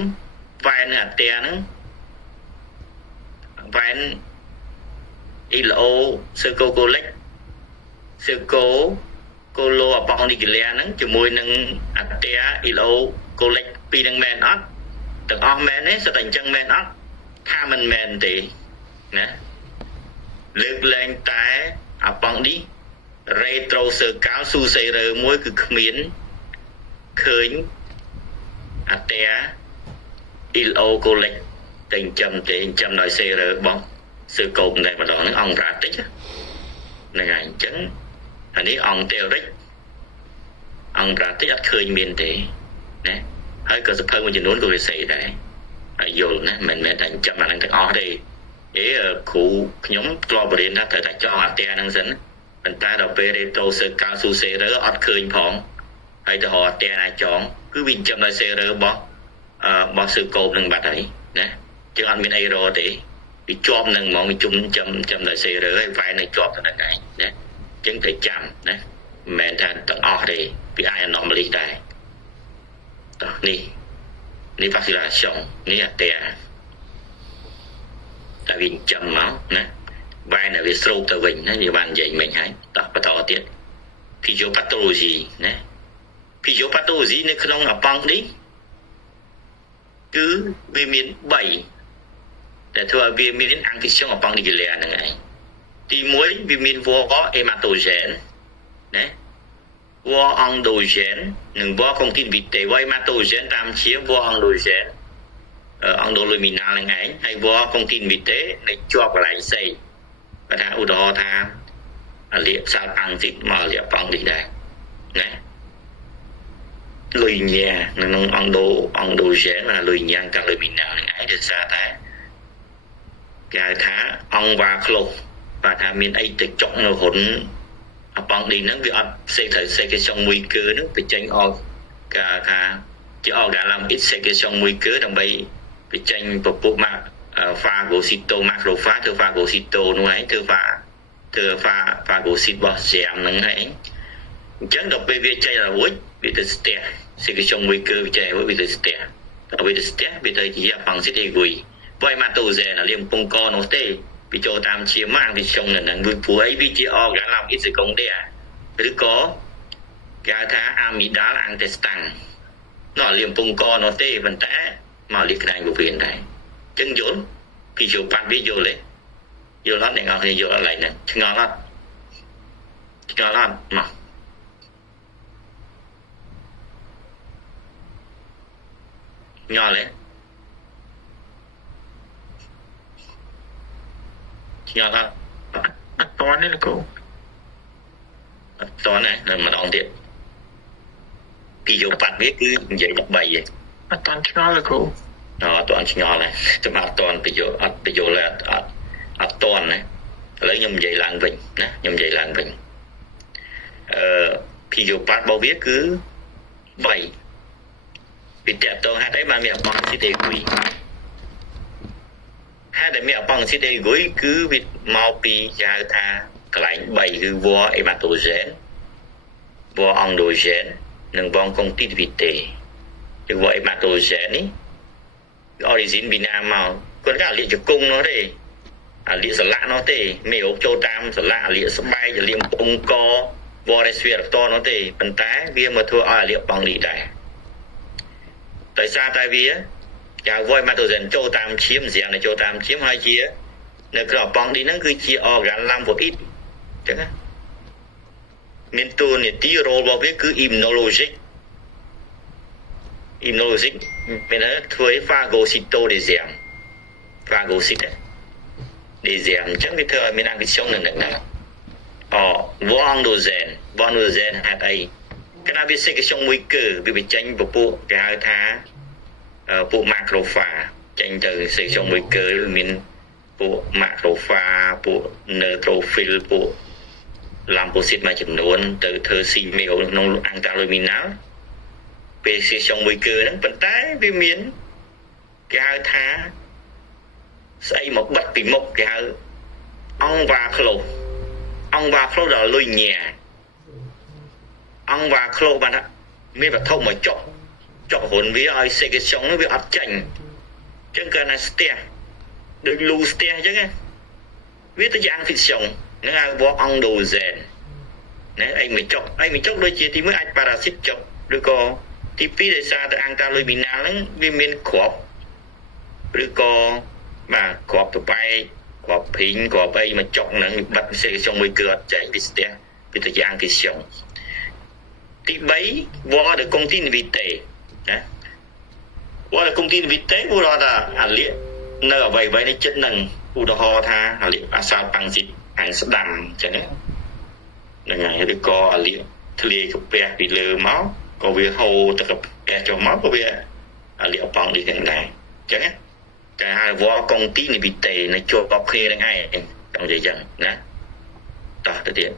វ៉ែនអត្តេហ្នឹងវ៉ែន ileocircocolic circocolo អបងនេះលាហ្នឹងជាមួយនឹងអត្តេ ileocolic ពីរនឹងមែនអត់ទាំងអស់មែនទេសិតតែអញ្ចឹងមែនអត់ថាមិនមែនទេ ណាលើកលែងតែអាប៉ង់នេះ retro circle ស៊ូសេរើមួយគឺគ្មានឃើញអាតែ ILO កូលេចតែចិញ្ចឹមទេចិញ្ចឹមដោយសេរើបងសើកោបតែម្ដងហ្នឹងអង្គប្រាតិចហ្នឹងហើយអញ្ចឹងអានេះអង្គ theoric អង្គប្រាតិចអត់ឃើញមានទេណាហើយក៏សភៅមួយចំនួនក៏វាសេដែរហើយយល់ណាមិនមែនតែចិញ្ចឹមអាហ្នឹងទាំងអស់ទេគ្រូខ្ញុំធ្លាប់បរៀនថាត្រូវតែចងអាតែហ្នឹងសិនប៉ុន្តែដល់ពេល retro circle ស៊ូសេរើអត់ឃើញផងហើយទៅរកអាតែណាចងគឺវាចិញ្ចឹមដោយសេរើរបស់សើកោបនឹងបាត់ហើយណាចឹងអត់មានអីរទេវាជាប់នឹងហ្មងវាជុំចាំដោយសេរើហើយវាយនៅជាប់ទៅនឹងឯងណាចឹងត្រូវចាំណាមិនមែនថាទាំងអស់ទេវាអាច anomaly ដែរតោះនេះ vacillation នេះអាតែតែវាចាំមកណាវាយនៅវាស្រូបទៅវិញណាវាបាននិយាយមិញហើយតោះបន្តទៀត physiopathology ណា physiopathology នៅក្នុងអាប៉ង់នេះគឺវាមាន3តែធ្វើឲ្យវាមានអង្គិសងអប៉ង់នីកូលែហ្នឹងឯងទី1វាមានវ៉អេម៉ាតូហ្សែនណាវ៉អង់ដូហ្សែននិងវ៉កុងទីនវីតេវ៉អេម៉ាតូហ្សែនតាមជាវ៉អង់ដូហ្សែនអង់ដូលូមីណាលហ្នឹងឯងហើយវ៉កុងទីនវីតេនៅជាប់កន្លែងផ្សេងបើថាឧទាហរណ៍ថាអាលៀកសាល់អាំងទីមកលៀកប៉ង់នេះដែរណាលុយញ៉ាក្នុងអង់ដូហ្សែនលុយញ៉ាកាលូមីណាហ្នឹងឯងដោយសារតែគេហៅថាអង្គវ៉ាក្លូសបាទថាមានអីទៅចុកនៅរុនអាប៉ង់នេះហ្នឹងវាអត់ផ្សេងត្រូវសេកេសងមួយគឺហ្នឹងបញ្ចេញអอกថាជាអอกកាឡាំអ៊ីតសេកេសងមួយគឺដើម្បីបញ្ចេញពពុះមកហ្វាហ្គូស៊ីតូម៉ាក្រូហ្វាធ្វើហ្វាហ្គូស៊ីតូនោះឯងធ្វើហ្វាហ្គូស៊ីតរបស់ស្រាមហ្នឹងឯងអញ្ចឹងដល់ពេលវាចេញរួចវាទៅស្ទះសេកេសងមួយគឺចេញរួចវាទៅស្ទះដល់វាទៅស្ទះវាទៅជាអាប៉ង់ស៊ីតអីមួយបើម៉ាតូហ្សែនលៀងពងកនោះទេវាចូលតាមជាម៉ាងវាចុងនៅហ្នឹងវាព្រោះអីវាជាអកកាឡាំអ៊ីសេកុងដែរឬក៏គេហៅថាអាមីដាលអាំងតេស្តាំងនោះលៀងពងកនោះទេប៉ុន្តែមកលៀកក្រាញ់ពោះវៀនដែរអញ្ចឹងយល់ពីជោប៉ាត់វាយល់ទេយល់អត់អ្នកនរគ្នាយល់អត់ឡើយហ្នឹងឆ្ងល់អត់មកញ៉ល់ទេញ៉ល់អត់តន់នេះលោកគ្រូអត់តន់ណានៅម្ដងទៀតពីយកប៉ាត់វាគឺនិយាយ13ឯងអត់តន់ឆ្ងល់លោកគ្រូអត់តន់ឆ្ងល់ទេចាំអត់តន់ពីយកអត់ពីយកអត់តន់ណាឥឡូវខ្ញុំនិយាយឡើងវិញណាខ្ញុំនិយាយឡើងវិញពីយកប៉ាត់របស់វាគឺ3ពីតតងហេតុអីបានមានអបងស៊ីតេគួយហេតុតែមានអបងស៊ីតអីគួយគឺវាមកពីហៅថាកន្លែង3គឺវ៉អេម៉ាតូហ្សែនវ៉អង់ដូហ្សែននិងវ៉កុងទីវីតេគឺវ៉អេម៉ាតូហ្សែននេះ origin ពីណាមកគាត់ថាលាកជង្គង់នោះទេអាលាកសន្លាក់នោះទេមេរោគចូលតាមសន្លាក់អាលាកស្បែកអាលាកពងកវ៉រេស្វីរ៉ាតនោះទេប៉ុន្តែវាមកធ្វើឲ្យអាលាកបងនេះដែរដោយសារតែវាចាវ៉យម៉ាតូហ្សែនចូលតាមឈាមស្រាំនៅចូលតាមឈាមហើយជានៅក្នុងអប៉ង់នេះហ្នឹងគឺជា organ lymphoid អញ្ចឹងណាមានតួនាទី role របស់វាគឺ immunologic មានធ្វើ phagocytosis phagocytosis អញ្ចឹងវាធ្វើឲ្យមានអង្គិសងនៅនឹងវ៉ងដូហ្សែនហេតុអីគណៈវាសេកសងមួយគឺវាបញ្ចេញពពួកគេហៅថាពួក macrophage ចេញទៅសេកសងមួយគឺមានពួក macrophage ពួក neutrophil ពួក lymphocyte មួយចំនួនទៅធ្វើស៊ីមេលក្នុងអង្កាលូមីណាល់ពេលសេកសងមួយគឺហ្នឹងប៉ុន្តែវាមានគេហៅថាស្អីមកបិទពីមុខគេហៅអង្គវ៉ាក្លូសដល់លុយញ៉ាអង្គវ៉ាក្លូសបានថាមានវត្ថុមកចុករុនវាឲ្យសេកសងវាអត់ចាញ់អញ្ចឹងគេណាស្ទះដូចលូស្ទះអញ្ចឹងវាទៅជាអង្គិសងហ្នឹងហៅវ៉អង្គដូហ្សែនណាអីមកចុកដូចជាទី1អាចប៉ារ៉ាស៊ីតចុកឬក៏ទី2ដោយសារតែអង្កាលូមីណាល់ហ្នឹងវាមានគ្រាប់ឬក៏បាទគ្រាប់តបែក có phím có bây mà chọn nó bắt xe xong mới cửa chạy bị té bị tự giang thì xong thì bấy vô được công ty vị tệ vô được công ty vị tệ vô đó là liệt nơi ở vậy vậy chất năng u đó ho tha liệt sao bằng dịch hàng sẽ đầm cho nên là ngày thì có liệt thề cặp bè bị lừa máu có việc hầu tất cả cho máu có việc liệt bằng đi thằng này cho nên cái hai vô công ty này bị tệ này cho bọc khe đang ai trong vậy chẳng nè đó là tiền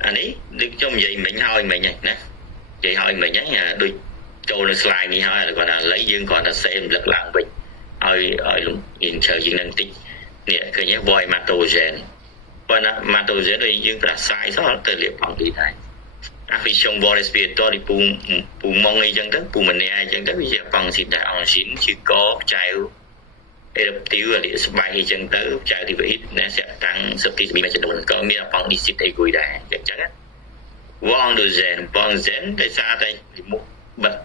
anh ấy đứng trong vậy mình hỏi mình nè vậy hỏi mình nhé đôi trôi lên slide như hỏi là còn là lấy dương còn là xem lực lượng mình ơi luôn nhìn chờ dương năng tích nè cái nhé voi matogen và matogen đây dương là sai số tư liệu bằng đi này affection voi respiratory pu mong ngay chân tới pu mình nghe chân tới bây giờ bằng xịt đại ông xịn chỉ có chạy tiêu là địa bài chân tới chạy thì ít nó sẽ tăng sự kỳ bị mà chân đồn có miếng bằng đi xịt đây gửi đại chắc chắn á vòng đồ rèn để xa đây một bật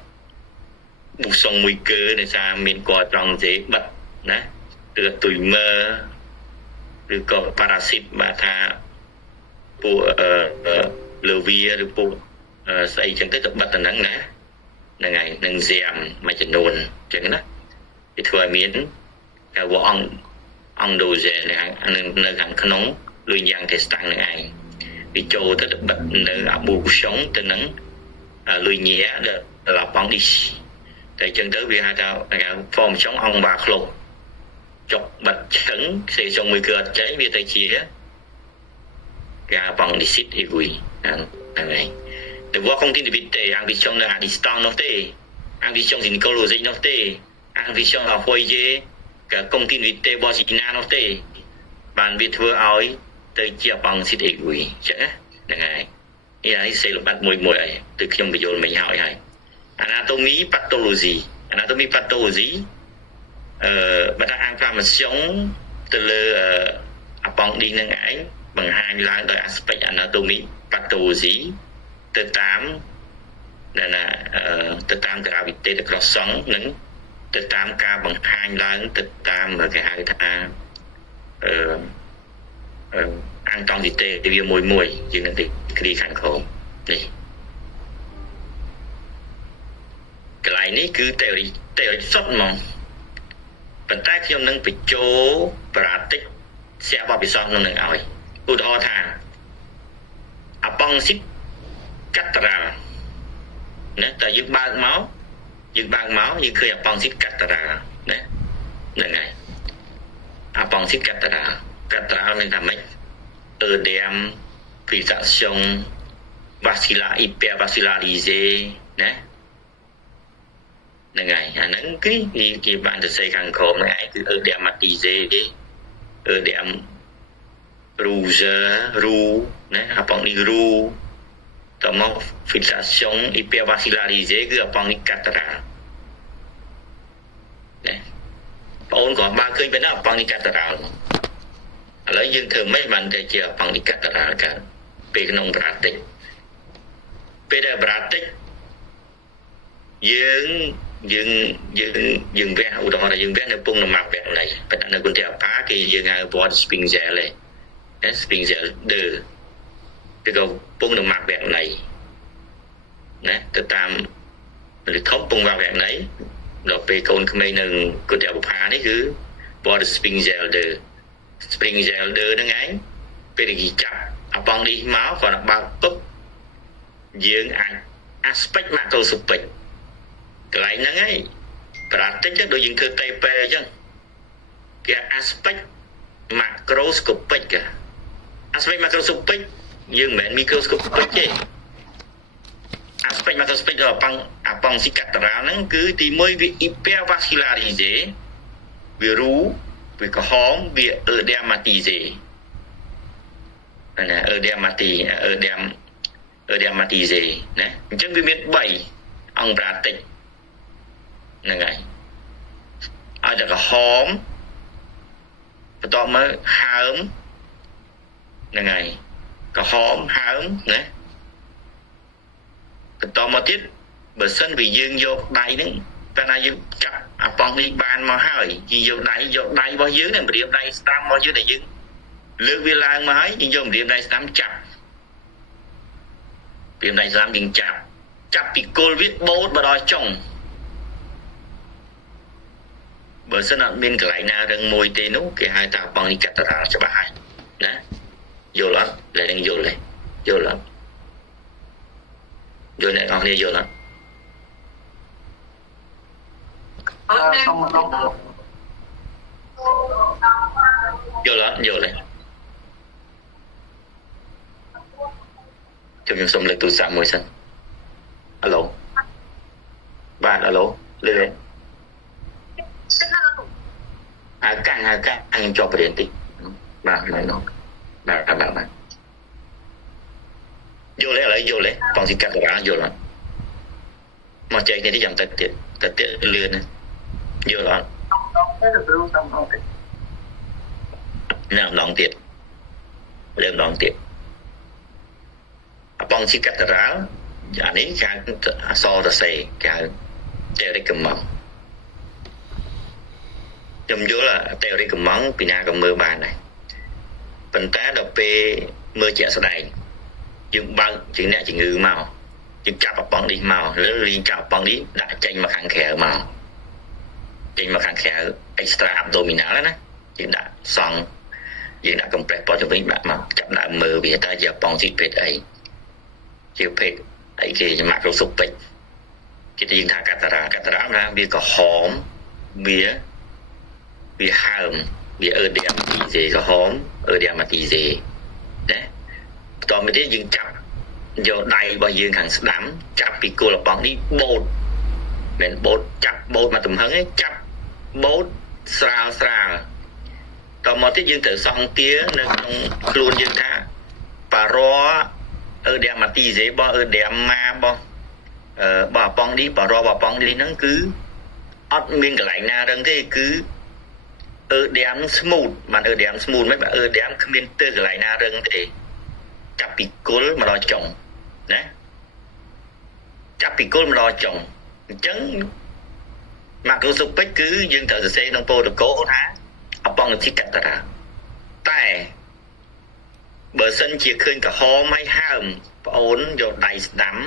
một sông nguy cơ để xa miền cò trong dễ bật nè từ tuổi mơ từ có parasit mà tha của lừa vía được bộ xây chân tới tập bật là nắng nè là ngày nâng dèm mà chân đồn chẳng đó thì thừa miếng cái vòng đồ rèn này nơi gần khăn nóng lùi nhang thì tăng là ngày bị trâu tới bật nơi bù sống tới nắng lùi nhẹ được là bóng đi tại chân tới vì hai tao phòng chống ong bà khô chọc bật trứng xây xong mới cửa cháy vì tay chia gà bóng đi xít thì quỳ này từ qua không tin được bị tệ ăn bị trong là đi stone nó tệ ăn bị trong thì câu lô dịch nó tệ ăn bị trong là phôi dê cả công ty bị tệ bỏ gì na nó tệ bạn biết vừa ỏi tới chia bằng xít thì quỳ chắc á này ý xây là bắt mùi từ khi bây giờ mình hỏi hay anatomy pathology bạn đang ăn pha mà sống từ lơ bóng đi nâng ấy bằng hai lá đời aspect anatomy pathology từ 8 là từ 8 từ gravity từ cross sóng nâng từ 8 ca bằng hai lá từ 8 và cái hai thang ăn trong thì tê thì mùi nhưng thì đi khăn khổ đi cái này ní cứ tèo sót mong phần tay khi ông nâng bị chỗ và tích sẽ vào bị sót nâng nâng ỏi ưu đo thà bong xích cắt ra nè tại dựng bang máu như khi bong xích cắt ra nè này bong xích cắt ra nên làm mấy đem fixation hypervascularisé nè này nắng cái bạnจะ xây càng khổ này cứ dermatise derm rouge nè bong đi rouge tao mau fixation hypervascularisé cứ bong đi cataract nè ôn còn ba khơi bên đó bong đi cataract lấy dương thường mấy bạn để chia bong đi cataract cả về cái nông pratic về đây pratic dương vẽ u đó là dương vẽ nó bung nó mặc vẽ này phải đặt nó còn theo phá cái dương ai bỏ spring rẻ này spring rẻ đưa cái đầu bung nó mặc vẽ này nè từ tam để thấm bung vào vẽ này rồi về con cái mấy nâng còn theo phá đấy cứ bỏ spring rẻ đưa nó ngay về để chặt băng đi máu còn là bao búp dương aspect macroscopic cái này nó ngay practice chứ đôi dương cơ tay pe chứ cái aspect macroscopic aspect macroscopic dương mẹ microscopic chứ aspect macroscopic là băng xí cắt ra nó cứ thì mới bị hypervascularisé vì rú vì có hóm vì dermatise nè dermatise nè chân vì miền 7 ông pratic nè ngày ai là có hóm và to mới hóm nè ngày có hóm hóm nè បន្តមកទៀតបើសិនវាយើងយកដៃហ្នឹងតែណាយើងចាប់អាប៉ងនេះបានមកហើយយើងយកដៃរបស់យើងនេះម្រាមដៃស្ដាំរបស់យើងដែលយើងលើកវាឡើងមកហើយយើងយកម្រាមដៃស្ដាំចាប់ម្រាមដៃស្ដាំយើងចាប់ពីគល់វាបូតមកដល់ចុងបើសិនអត់មានកន្លែងណារឹងមួយទេនោះគេហៅថាប៉ងនេះកាត់តារាច្បាស់ហើយណាយល់អត់លែងយល់ទេយល់អត់យល់អ្នកនរគ្នាយល់អត់យល់អត់យល់ទេខ្ញុំសុំលេខទូរស័ព្ទមួយសិនអាឡូបាទអាឡូលេខហៅកាំងអញជាប់រៀនតិចបាទឡើយនោះបាទយល់ទេឥឡូវយល់ទេបងស៊ីកាត់តារាយល់អត់មកចែកនេះយ៉ាងទៅទៀតលឿនយល់អត់ណាម្ដងទៀតលើម្ដងទៀតបងស៊ីកាត់តារាអានេះគេអសរសេរគេតែរិកកំងខ្ញុំយល់តែរិកកំងពីណាក៏មើលបានដែរប៉ុន្តែដល់ពេលមើលជាក់ស្ដែងយើងបើកជាអ្នកជំងឺមកយើងចាប់អាប៉ងនេះមកឬរៀងចាប់អាប៉ងនេះដាក់ចេញមកខាងក្រៅមកចេញមកខាងក្រៅ extra abdominal ណាយើងដាក់សង់យើងដាក់ compress បត់ទៅវិញបាក់មកចាប់ដើមមើលវាតើជាអាប៉ងស៊ីភេទអីជាភេទអីគេជា macroscopic គេយើងថាកាតារ៉ាណាវាក្រហមវាហើមវាអឺឌីយ៉ាម៉ាទីសេក្រហមអឺឌីយ៉ាម៉ាទីសេណាបន្តមកទៀតយើងចាប់យកដៃរបស់យើងខាងស្ដាំចាប់ពីគល់របស់នេះបូតមិនបូតចាប់បូតមកទំហឹងឯងចាប់បូតស្រាលតមកទៀតយើងត្រូវសង់ទានៅក្នុងខ្លួនយើងថាបារោអឺឌីយ៉ាម៉ាទីសេរបស់អឺឌីយ៉ាម៉ារបស់ប៉ងនេះបារោប៉ងនេះហ្នឹងគឺអត់មានកន្លែងណារឹងទេគឺអឺឌីយ៉ាម smooth បានអឺឌីយ៉ាម smooth មិនបាទអឺឌីយ៉ាមគ្មានទៅកន្លែងណារឹងទេចាប់ពីគល់មកដល់ចុងណាចាប់ពីគល់មកដល់ចុងអញ្ចឹង macroscopic គឺយើងត្រូវសរសេរក្នុង protocol ថាអប៉ងស៊ីកាតារ៉ាតែបើសិនជាឃើញក្រហមហើយហើមប្អូនយកដៃស្ដាំ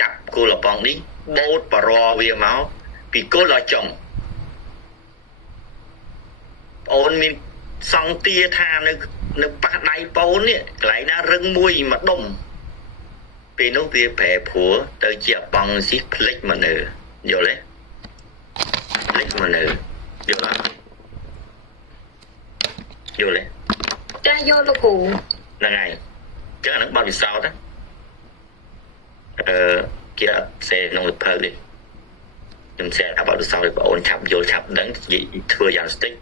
ចាប់គល់អប៉ងនេះបូតបរោវាមកពីគល់ដល់ចុងប្អូនមានសង្ទាថានៅប៉ះដៃប្អូននេះកន្លែងណារឹងមួយមកដុំពេលនោះវាប្រែព្រោះទៅជាអប៉ងស៊ីផ្លិចមកនៅយល់ទេផ្លិចមកនៅយល់អត់យល់ទេចាយល់លោកគ្រូហ្នឹងហើយអញ្ចឹងអានឹងបទពិសោធន៍ណាគេអត់ផ្សេងក្នុងលិខិតទេខ្ញុំផ្សេងថាបទពិសោធន៍ឲ្យបងអូនឆាប់យល់ឆាប់ដឹងនិយាយធ្វើយ៉ាងស្តិច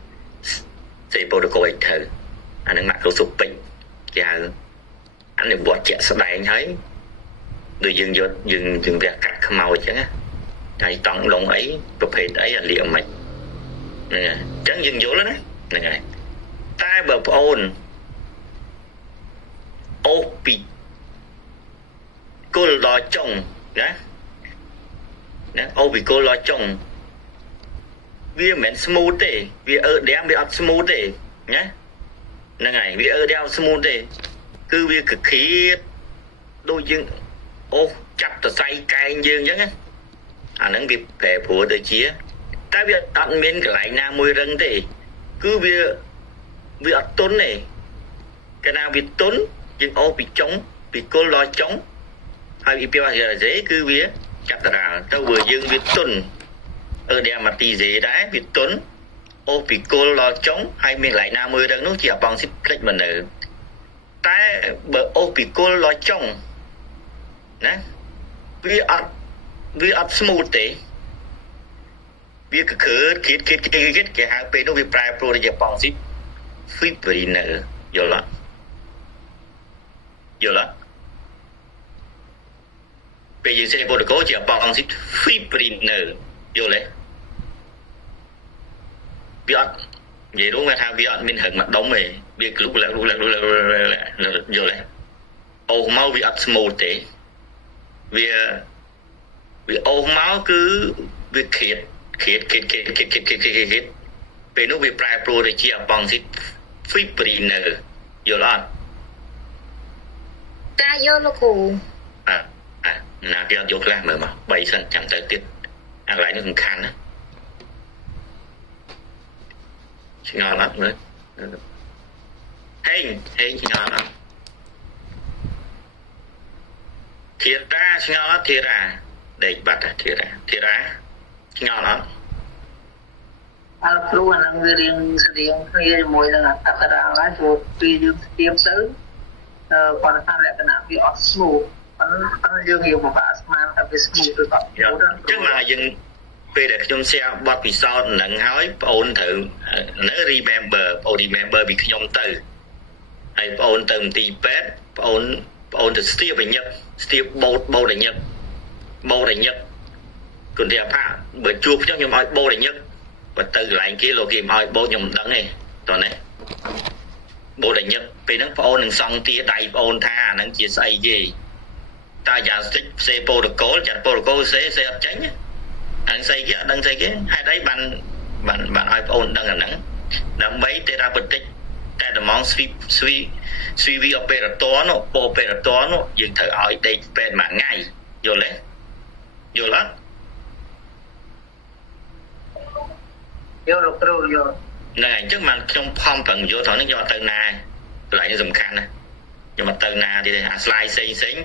សេប្រូតូកូលឲ្យទៅអានឹង macroscopic គេហៅអនុវត្តជាក់ស្ដែងហើយដូចយើងយកយើងវះកាត់ខ្មោចអញ្ចឹងណាហើយតង់ឡុងអីប្រភេទអីអាលៀកមិនហ្នឹងហើយអញ្ចឹងយើងយល់ណាហ្នឹងហើយតែបើប្អូនអូពីគល់ដល់ចុងណាអូពីគល់ដល់ចុងវាមិនមែន smooth ទេវាអឺដែមវាអត់ smooth ទេណាហ្នឹងហើយវាអឺដែម smooth ទេគឺវាកក្រៀតដូចយើងអូចាប់សរសៃកែងយើងអញ្ចឹងណាអាហ្នឹងវាប្រែប្រួលទៅជាតែវាអត់មានកន្លែងណាមួយរឹងទេគឺវាអត់ទន់ទេកាលណាវាទន់យើងអូពីចុងពីគល់ដល់ចុងហើយវាពីអាសេគឺវាកាតារ៉ាទៅបើយើងវាទន់អឺឌីយ៉ាម៉ាទីសេដែរវាទន់អូពីគល់ដល់ចុងហើយមានកន្លែងណាមួយរឹងនោះជាអប៉ងស៊ីផ្លិចមកនៅតែបើអូពីគល់ដល់ចុងណាវាអត់ smooth ទេវាកកើគៀតគេហៅពេលនោះវាប្រែប្រួលទៅជាអប៉ងស៊ី fibriner យល់អត់ពេលយើងសេប្រូតូកូលជាអប៉ងស៊ី fibriner យល់ទេវាអត់និយាយរួមថាវាអត់មានរឹងមកដុំទេវាក្លុកយល់ទេអូមកវាអត់ smooth ទេវា vì ô máu cứ vì khiết về nó vì prai pro để chia bằng xịt fibrin vô lắm ចាយកលោកគ្រូ nào kia vô ra mà bay sân chẳng tới tiết lại nó cũng khăn á ngon lắm nữa hey ngon lắm thiệt ra ngon lắm thiệt ra để bật thiệt ra ngon lắm អាគ្រូអានឹងវារៀងគ្នាជាមួយនឹងអត្តរាហើយព្រោះពេលយើងស្ទាបទៅគាត់ថាលក្ខណៈវាអត់ smooth ប៉ុន្តែយើងយកមកបាក់ស្មានថាវា smooth ទៅដល់ចឹង mà dừngពេលដែលខ្ញុំ share បទពិសោធន៍នឹងហើយបងអូនត្រូវនៅ remember បង remember ពីខ្ញុំទៅហើយបងអូនទៅមន្ទីរពេទ្យបងអូនទៅស្ទាបញឹកស្ទាបបោតញឹកគុណធាផាបើជួបខ្ញុំឲ្យបោតញឹកបើទៅកន្លែងគេលោកគេមកឲ្យបោតខ្ញុំមិនដឹងទេតោះណាបោតញឹកពេលហ្នឹងបងអូននឹងសង់ទាដៃបងអូនថាអាហ្នឹងជាស្អីគេតាយ៉ាងស្ទិចផ្សេងប្រូតូកូលចាត់ប្រូតូកូលសេអត់ចាញ់អញស្អីគេអត់ដឹងស្អីគេហេតុអីបានឲ្យបងអូនដឹងអាហ្នឹងដើម្បីទេរ៉ាពេទិកតែតំងស្វីវីអូប៉េរ៉ាត័រនោះអូប៉េរ៉ាត័រនោះយើងត្រូវឲ្យដេកពេទ្យមួយថ្ងៃយល់ទេយល់អត់យកលោកគ្រូយក ហ្នឹងហើយអញ្ចឹងបានខ្ញុំខំប្រឹងយកថងនេះយកទៅណាកន្លែងសំខាន់ណាខ្ញុំមកទៅណាទៀតទេអាស្លាយផ្សេង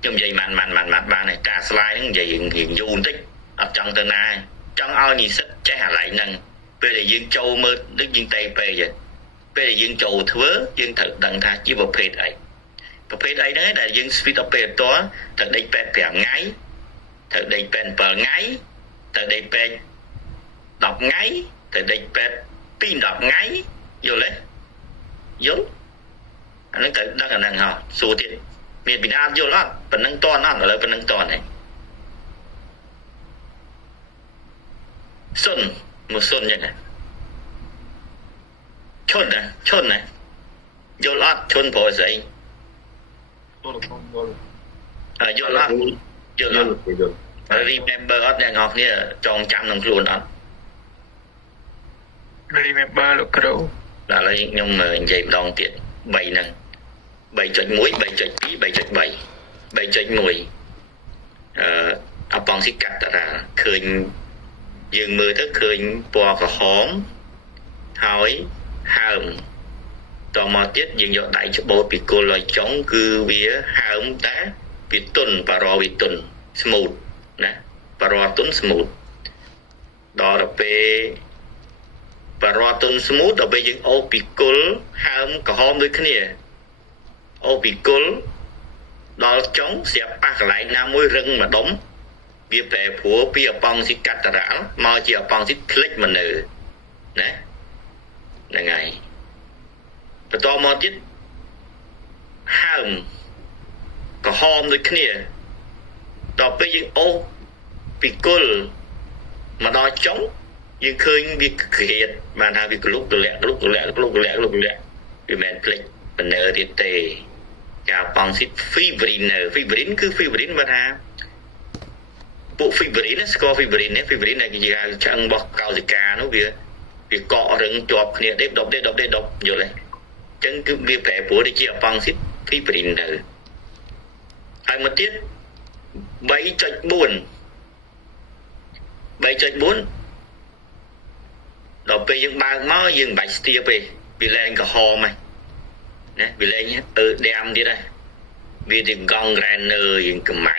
ខ្ញុំនិយាយបានហើយតែស្លាយហ្នឹងនិយាយរៀងយូរបន្តិចអត់ចង់ទៅណាចង់ឲ្យនិស្សិតចេះអាឡៃហ្នឹងពេលដែលយើងចូលមើលដូចយើងតែពេកហ្នឹងពេលដែលយើងចូលធ្វើយើងត្រូវដឹងថាជាប្រភេទអីហ្នឹងដែលយើង speed up ពេលតើត្រូវដេកពេទ្យ5ថ្ងៃត្រូវដេកពេទ្យ7ថ្ងៃត្រូវដេកពេទ្យ10ថ្ងៃត្រូវដេកពេទ្យ2-10ថ្ងៃយល់ទេយល់អាហ្នឹងត្រូវដឹងអាហ្នឹងហ៎សួរទៀតមានពីណាយល់អត់ប៉ុណ្ណឹងតន់អត់ឥឡូវប៉ុណ្ណឹងតន់ហើយសុនមកសុនយ៉ាងណាឈុនណាយល់អត់ឈុនព្រោះស្អីយល់អត់ remember អត់អ្នកនរគ្នាចងចាំនឹងខ្លួនអត់ remember លោកគ្រូ ដល់ឥឡូវខ្ញុំនិយាយម្ដងទៀត3ហ្នឹង 3.1 3.2 3.3 3.1អបងស៊ីកាត់តារាឃើញយើងមើលទៅឃើញពណ៌ក្រហមហើយហើមតមកទៀតយើងយកដៃច្បូតពីគល់ឲ្យចុងគឺវាហើមតែវាទុនបារវាទុន smooth ណាបារទុន smooth ដល់ទៅពេលបារទុន smooth ដល់ពេលយើងអូសពីគល់ហើមក្រហមដូចគ្នាអូសពីគល់ដល់ចុងស្រាប់ប៉ះកន្លែងណាមួយរឹងម្ដុំវាប្រែព្រោះពីអបងស៊ីកាត់តារ៉ាល់មកជាអបងស៊ីคลิกមកនៅណាហ្នឹងហើយបន្តមកទៀតហើមក្រហមដូចគ្នាដល់ពេលយើងអូសពីគល់មកដល់ចុងយើងឃើញវាក្រៀតបានថាវាក្លុកទលាក់វាមិនផ្លេចបណ្ណើទៀតទេចាបងស៊ី fibrin គឺ fibrin បើថាពួក fibrin ស្គាល់ fibrin នេះ fibrin ដែលគេហៅឆ្អឹងរបស់កោសិកានោះវាកករឹងជាប់គ្នាដេបយល់ទេអញ្ចឹងគឺវាប្រែប្រួលទៅជាអបងស៊ី fibrin ទៅហើយមកទៀត 3.4 ដល់ពេលយើងបើកមកយើងមិនបាច់ស្ទាបទេវាលែងក្រហមហើយណាវាលែងដាំទៀតហើយវាជាកង់ grainer យើងខ្មៅ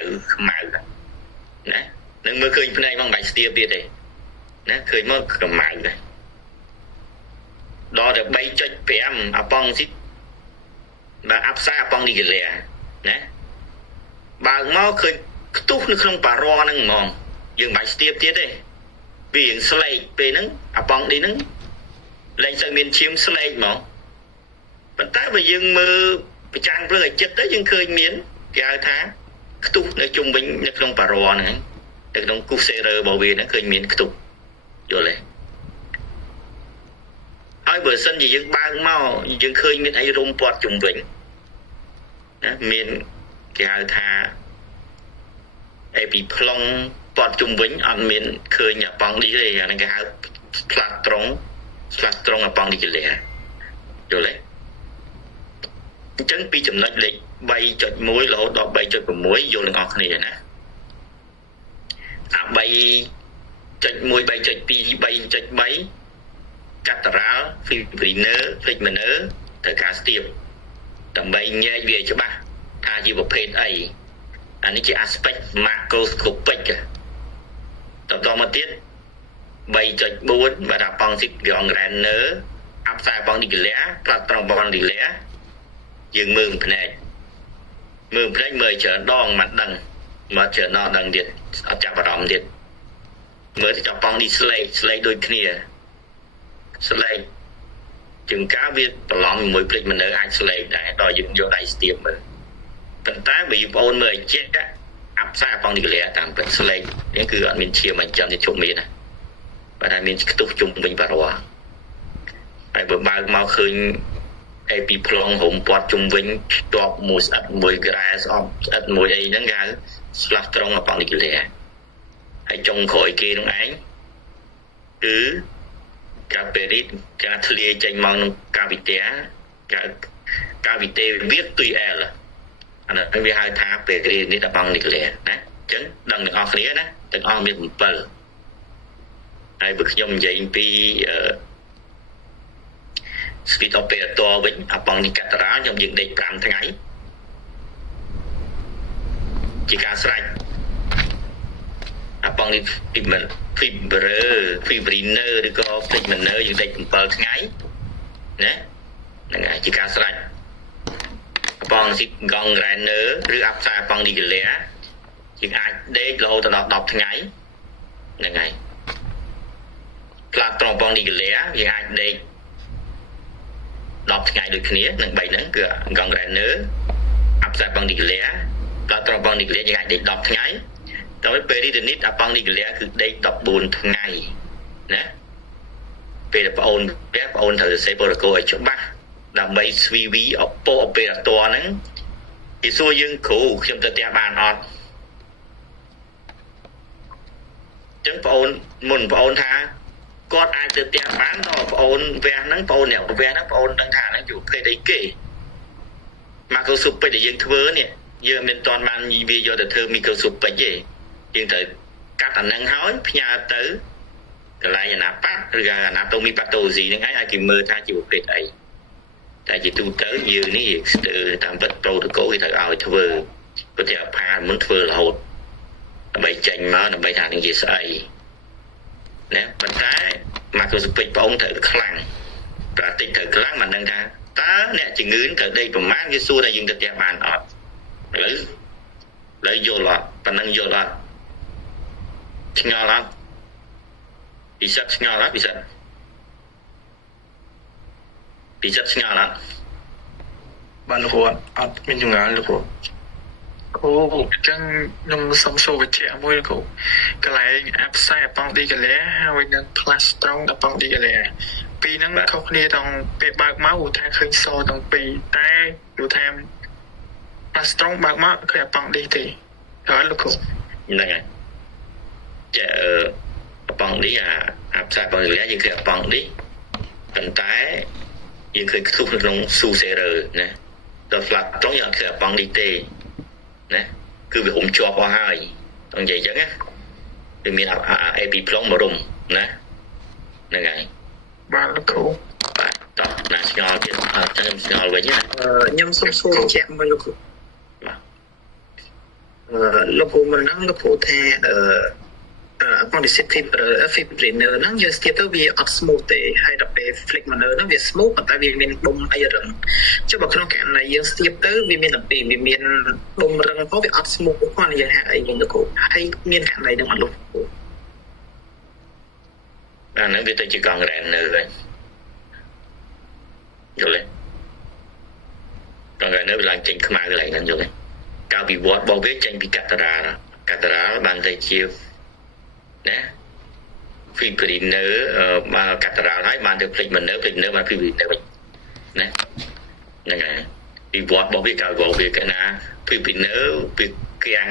ណានឹងមើលឃើញភ្នែកមកមិនបាច់ស្ទាបទៀតទេណាឃើញមកខ្មៅដែរដល់ទៅ 3.5 អប៉ង់ស៊ីបាទអាប់សាអប៉ង់នីកលាណាបើកមកឃើញខ្ទុះនៅក្នុងបារ៉ហ្នឹងហ្មងយើងមិនបាច់ស្ទាបទៀតទេវារៀងស្លេកពេលហ្នឹងអប៉ង់នេះហ្នឹងលែងសូវមានឈាមស្លេកហ្មងប៉ុន្តែបើយើងមើលប្រចាំងភ្លើងឲ្យចិត្តទៅយើងឃើញមានគេហៅថាខ្ទុះនៅជុំវិញនៅក្នុងបារ៉ហ្នឹងនៅក្នុងគូសេរ៉ឺរបស់វាហ្នឹងឃើញមានខ្ទុះយល់ទេហើយបើសិនជាយើងបើកមកយើងឃើញមានអីរុំព័ទ្ធជុំវិញណាមានគេហៅថា ឯពីប្លង់ពតជុំវិញអត់មានឃើញអាប៉ង់នេះទេអាហ្នឹងគេហៅផ្លាស់ត្រង់អាប៉ង់នេះជាលះយល់ទេអញ្ចឹងពីចំណុចលេខ 3.1 រហូតដល់ 3.6 យល់ទាំងអស់គ្នាណាអា 3.1 3.2 3.3 Cathedral Fibrinner Figmener ត្រូវការស្ទាបដើម្បីញែកវាច្បាស់ថាជាប្រភេទអីអានេះជា aspect macroscopic តទៅមកទៀត 3.4 បាទប៉ង់ Sigiongraner អាប់ខ្សែប៉ង់ Nigella ផ្លាត់ត្រង់ប៉ង់ Nigella យើងមើលភ្នែកមើលច្រើនដងមិនដឹងមកច្រើនដងដឹងទៀតអត់ចាប់អារម្មណ៍ទៀតមើលទៅចាប់ប៉ង់នេះស្លេកដូចគ្នាស្លេកជាងការវាប្រឡំជាមួយភ្លេចមិននៅអាចស្លេកដែរដល់យើងយកដៃស្ទាបមើលប៉ុន្តែបើបងប្អូនមើលឲ្យចេះអាប់ខ្សែប៉ង់ Nigella តាមពិតស្លេកនេះគឺអត់មានឈាមអញ្ចឹងទេជុំមានណាបាទតែមានខ្ទុះជុំវិញបារោះហើយបើបើកមកឃើញអេពីប្លង់រុំពាត់ជុំវិញជាប់មួយស្អិតមួយក្រែស្អប់ស្អិតមួយអីហ្នឹងគេហៅស្លាស់ត្រង់អាប៉ង់ Nigella ហើយចុងក្រោយគេនឹងឯងគឺកាពេរីតការធ្លាយចេញមកក្នុងកាវិតាកាវិតេវាទុយអែលអានោះវាហៅថាពេរីនេះអាប៉ង់ Nigella ណាអញ្ចឹងដឹងទាំងអស់គ្នាណាទាំងអស់មាន7ហើយបើខ្ញុំនិយាយពីSpeed operator វិញអាប៉ង់នេះកាត់តារាខ្ញុំយើងដេក5ថ្ងៃជាការស្រេចអាប៉ង់នេះ Fibrinner ឬក៏ Figmener យើងដេក7ថ្ងៃណាហ្នឹងហើយជាការស្រេចអាប៉ង់ Sigiongraner ឬអាប់ខ្សែអាប៉ង់ Nigella យើងអាចដេករហូតដល់10ថ្ងៃហ្នឹងហើយផ្លាត់ត្រង់ប៉ង់ Nigella យើងអាចដេក10ថ្ងៃដូចគ្នានឹង3ហ្នឹងគឺ Sigiongraner អាប់ខ្សែប៉ង់ Nigella ផ្លាត់ត្រង់ប៉ង់ Nigella យើងអាចដេក10ថ្ងៃតើពេលរីនីតអាប៉ង់ Nigella គឺដេក14ថ្ងៃណាពេលបងអូនត្រូវសរសេរប្រូតូកូលឲ្យច្បាស់ដើម្បីស្វីវីអពអូពេរ៉ាទ័រហ្នឹងគេសួរយើងគ្រូខ្ញុំទៅផ្ទះបានអត់អញ្ចឹងបងអូនមុនបងអូនថាគាត់អាចទៅផ្ទះបានដល់បងអូនវះហ្នឹងបងអូនអ្នកវះហ្នឹងបងអូនដឹងថាហ្នឹងជាប្រភេទអីគេMacroscopicដែលយើងធ្វើនេះយើងមិនទាន់បានវាយកទៅធ្វើ Microscopic ទេយើងត្រូវកាត់អានឹងហើយផ្ញើទៅកន្លែងអាណាប៉ាឬក៏ Anatomy Pathology ហ្នឹងឯងឲ្យគេមើលថាជាប្រភេទអីតែជាទូទៅយើងនេះស្ទើរតាមពិត protocol គេត្រូវឲ្យធ្វើប្រតិផានមុនធ្វើរហូតដើម្បីចេញមកដើម្បីថានឹងជាស្អីណាប៉ុន្តែ Macroscopic បងត្រូវខ្លាំងប្រតិត្រូវខ្លាំងមិនដឹងថាតើអ្នកជំងឺត្រូវដេកប្រមាណគេសួរថាយើងទៅផ្ទះបានអត់ឥឡូវយល់អត់ប៉ុណ្ណឹងយល់អត់ឆ្ងល់អត់ពិសិដ្ឋឆ្ងល់អត់ពិសិដ្ឋឆ្ងល់អត់បានលោកអត់មានចម្ងល់លោកគ្រូអញ្ចឹងខ្ញុំសុំសួរវិជ្ជាមួយលោកគ្រូកន្លែងអាប់ខ្សែអាប៉ង់ Nigella ហើយនឹង plastron អាប៉ង់ Nigella ពីរហ្នឹងខុសគ្នាទាំងពេលបើកមកឧទាហរណ៍ឃើញសទាំងពីរតែឧទាហរណ៍ plastron បើកមកឃើញអាប៉ង់នេះទេហើយលោកគ្រូហ្នឹងហើយចាអាប៉ង់នេះអាផ្សាយប៉ង់ Nigella យើងឃើញអាប៉ង់នេះប៉ុន្តែយើងឃើញខ្ទុះនៅក្នុងស៊ូសេរ៉ឺណាដល់ plastron យើងអត់ឃើញអាប៉ង់នេះទេណាគឺវារុំជាប់អស់ហើយต้องនិយាយអញ្ចឹងណាវាមានអេពីប្លង់មករុំណាហ្នឹងហើយបាទលោកគ្រូបាទតោះណាឆ្ងល់ទៀតអត់ខ្ញុំឆ្ងល់វិញណាខ្ញុំសុំសួរមួយលោកគ្រូបាទលោកគ្រូមិនហ្នឹងលោកគ្រូថាappendicitis fibrinner ហ្នឹងយើងស្ទាបទៅវាអត់ smooth ទេហើយដល់ពេល Figmener ហ្នឹងវា smooth ប៉ុន្តែវាមានដុំអីរឹងចុះបើក្នុងករណីយើងស្ទាបទៅវាមានតែពីរវាមានដុំរឹងផងវាអត់ smooth ផងយើងហាក់អីវិញលោកគ្រូហើយមានករណីហ្នឹងអត់លោកគ្រូអាហ្នឹងវាទៅជាកង់រ៉ែននៅវិញយល់ទេកង់រ៉ែននៅវាឡើងចេញខ្មៅកន្លែងហ្នឹងយល់ទេការវិវត្តរបស់វាចេញពីកាតារាបានទៅជាណា Fibrinner មកកាតារាលហើយបានទៅ Figmener បាន Fibrinner វិញណាហ្នឹងហើយវិវត្តរបស់វាកៅរបស់វាកាលណា Fibrinner វាគាំង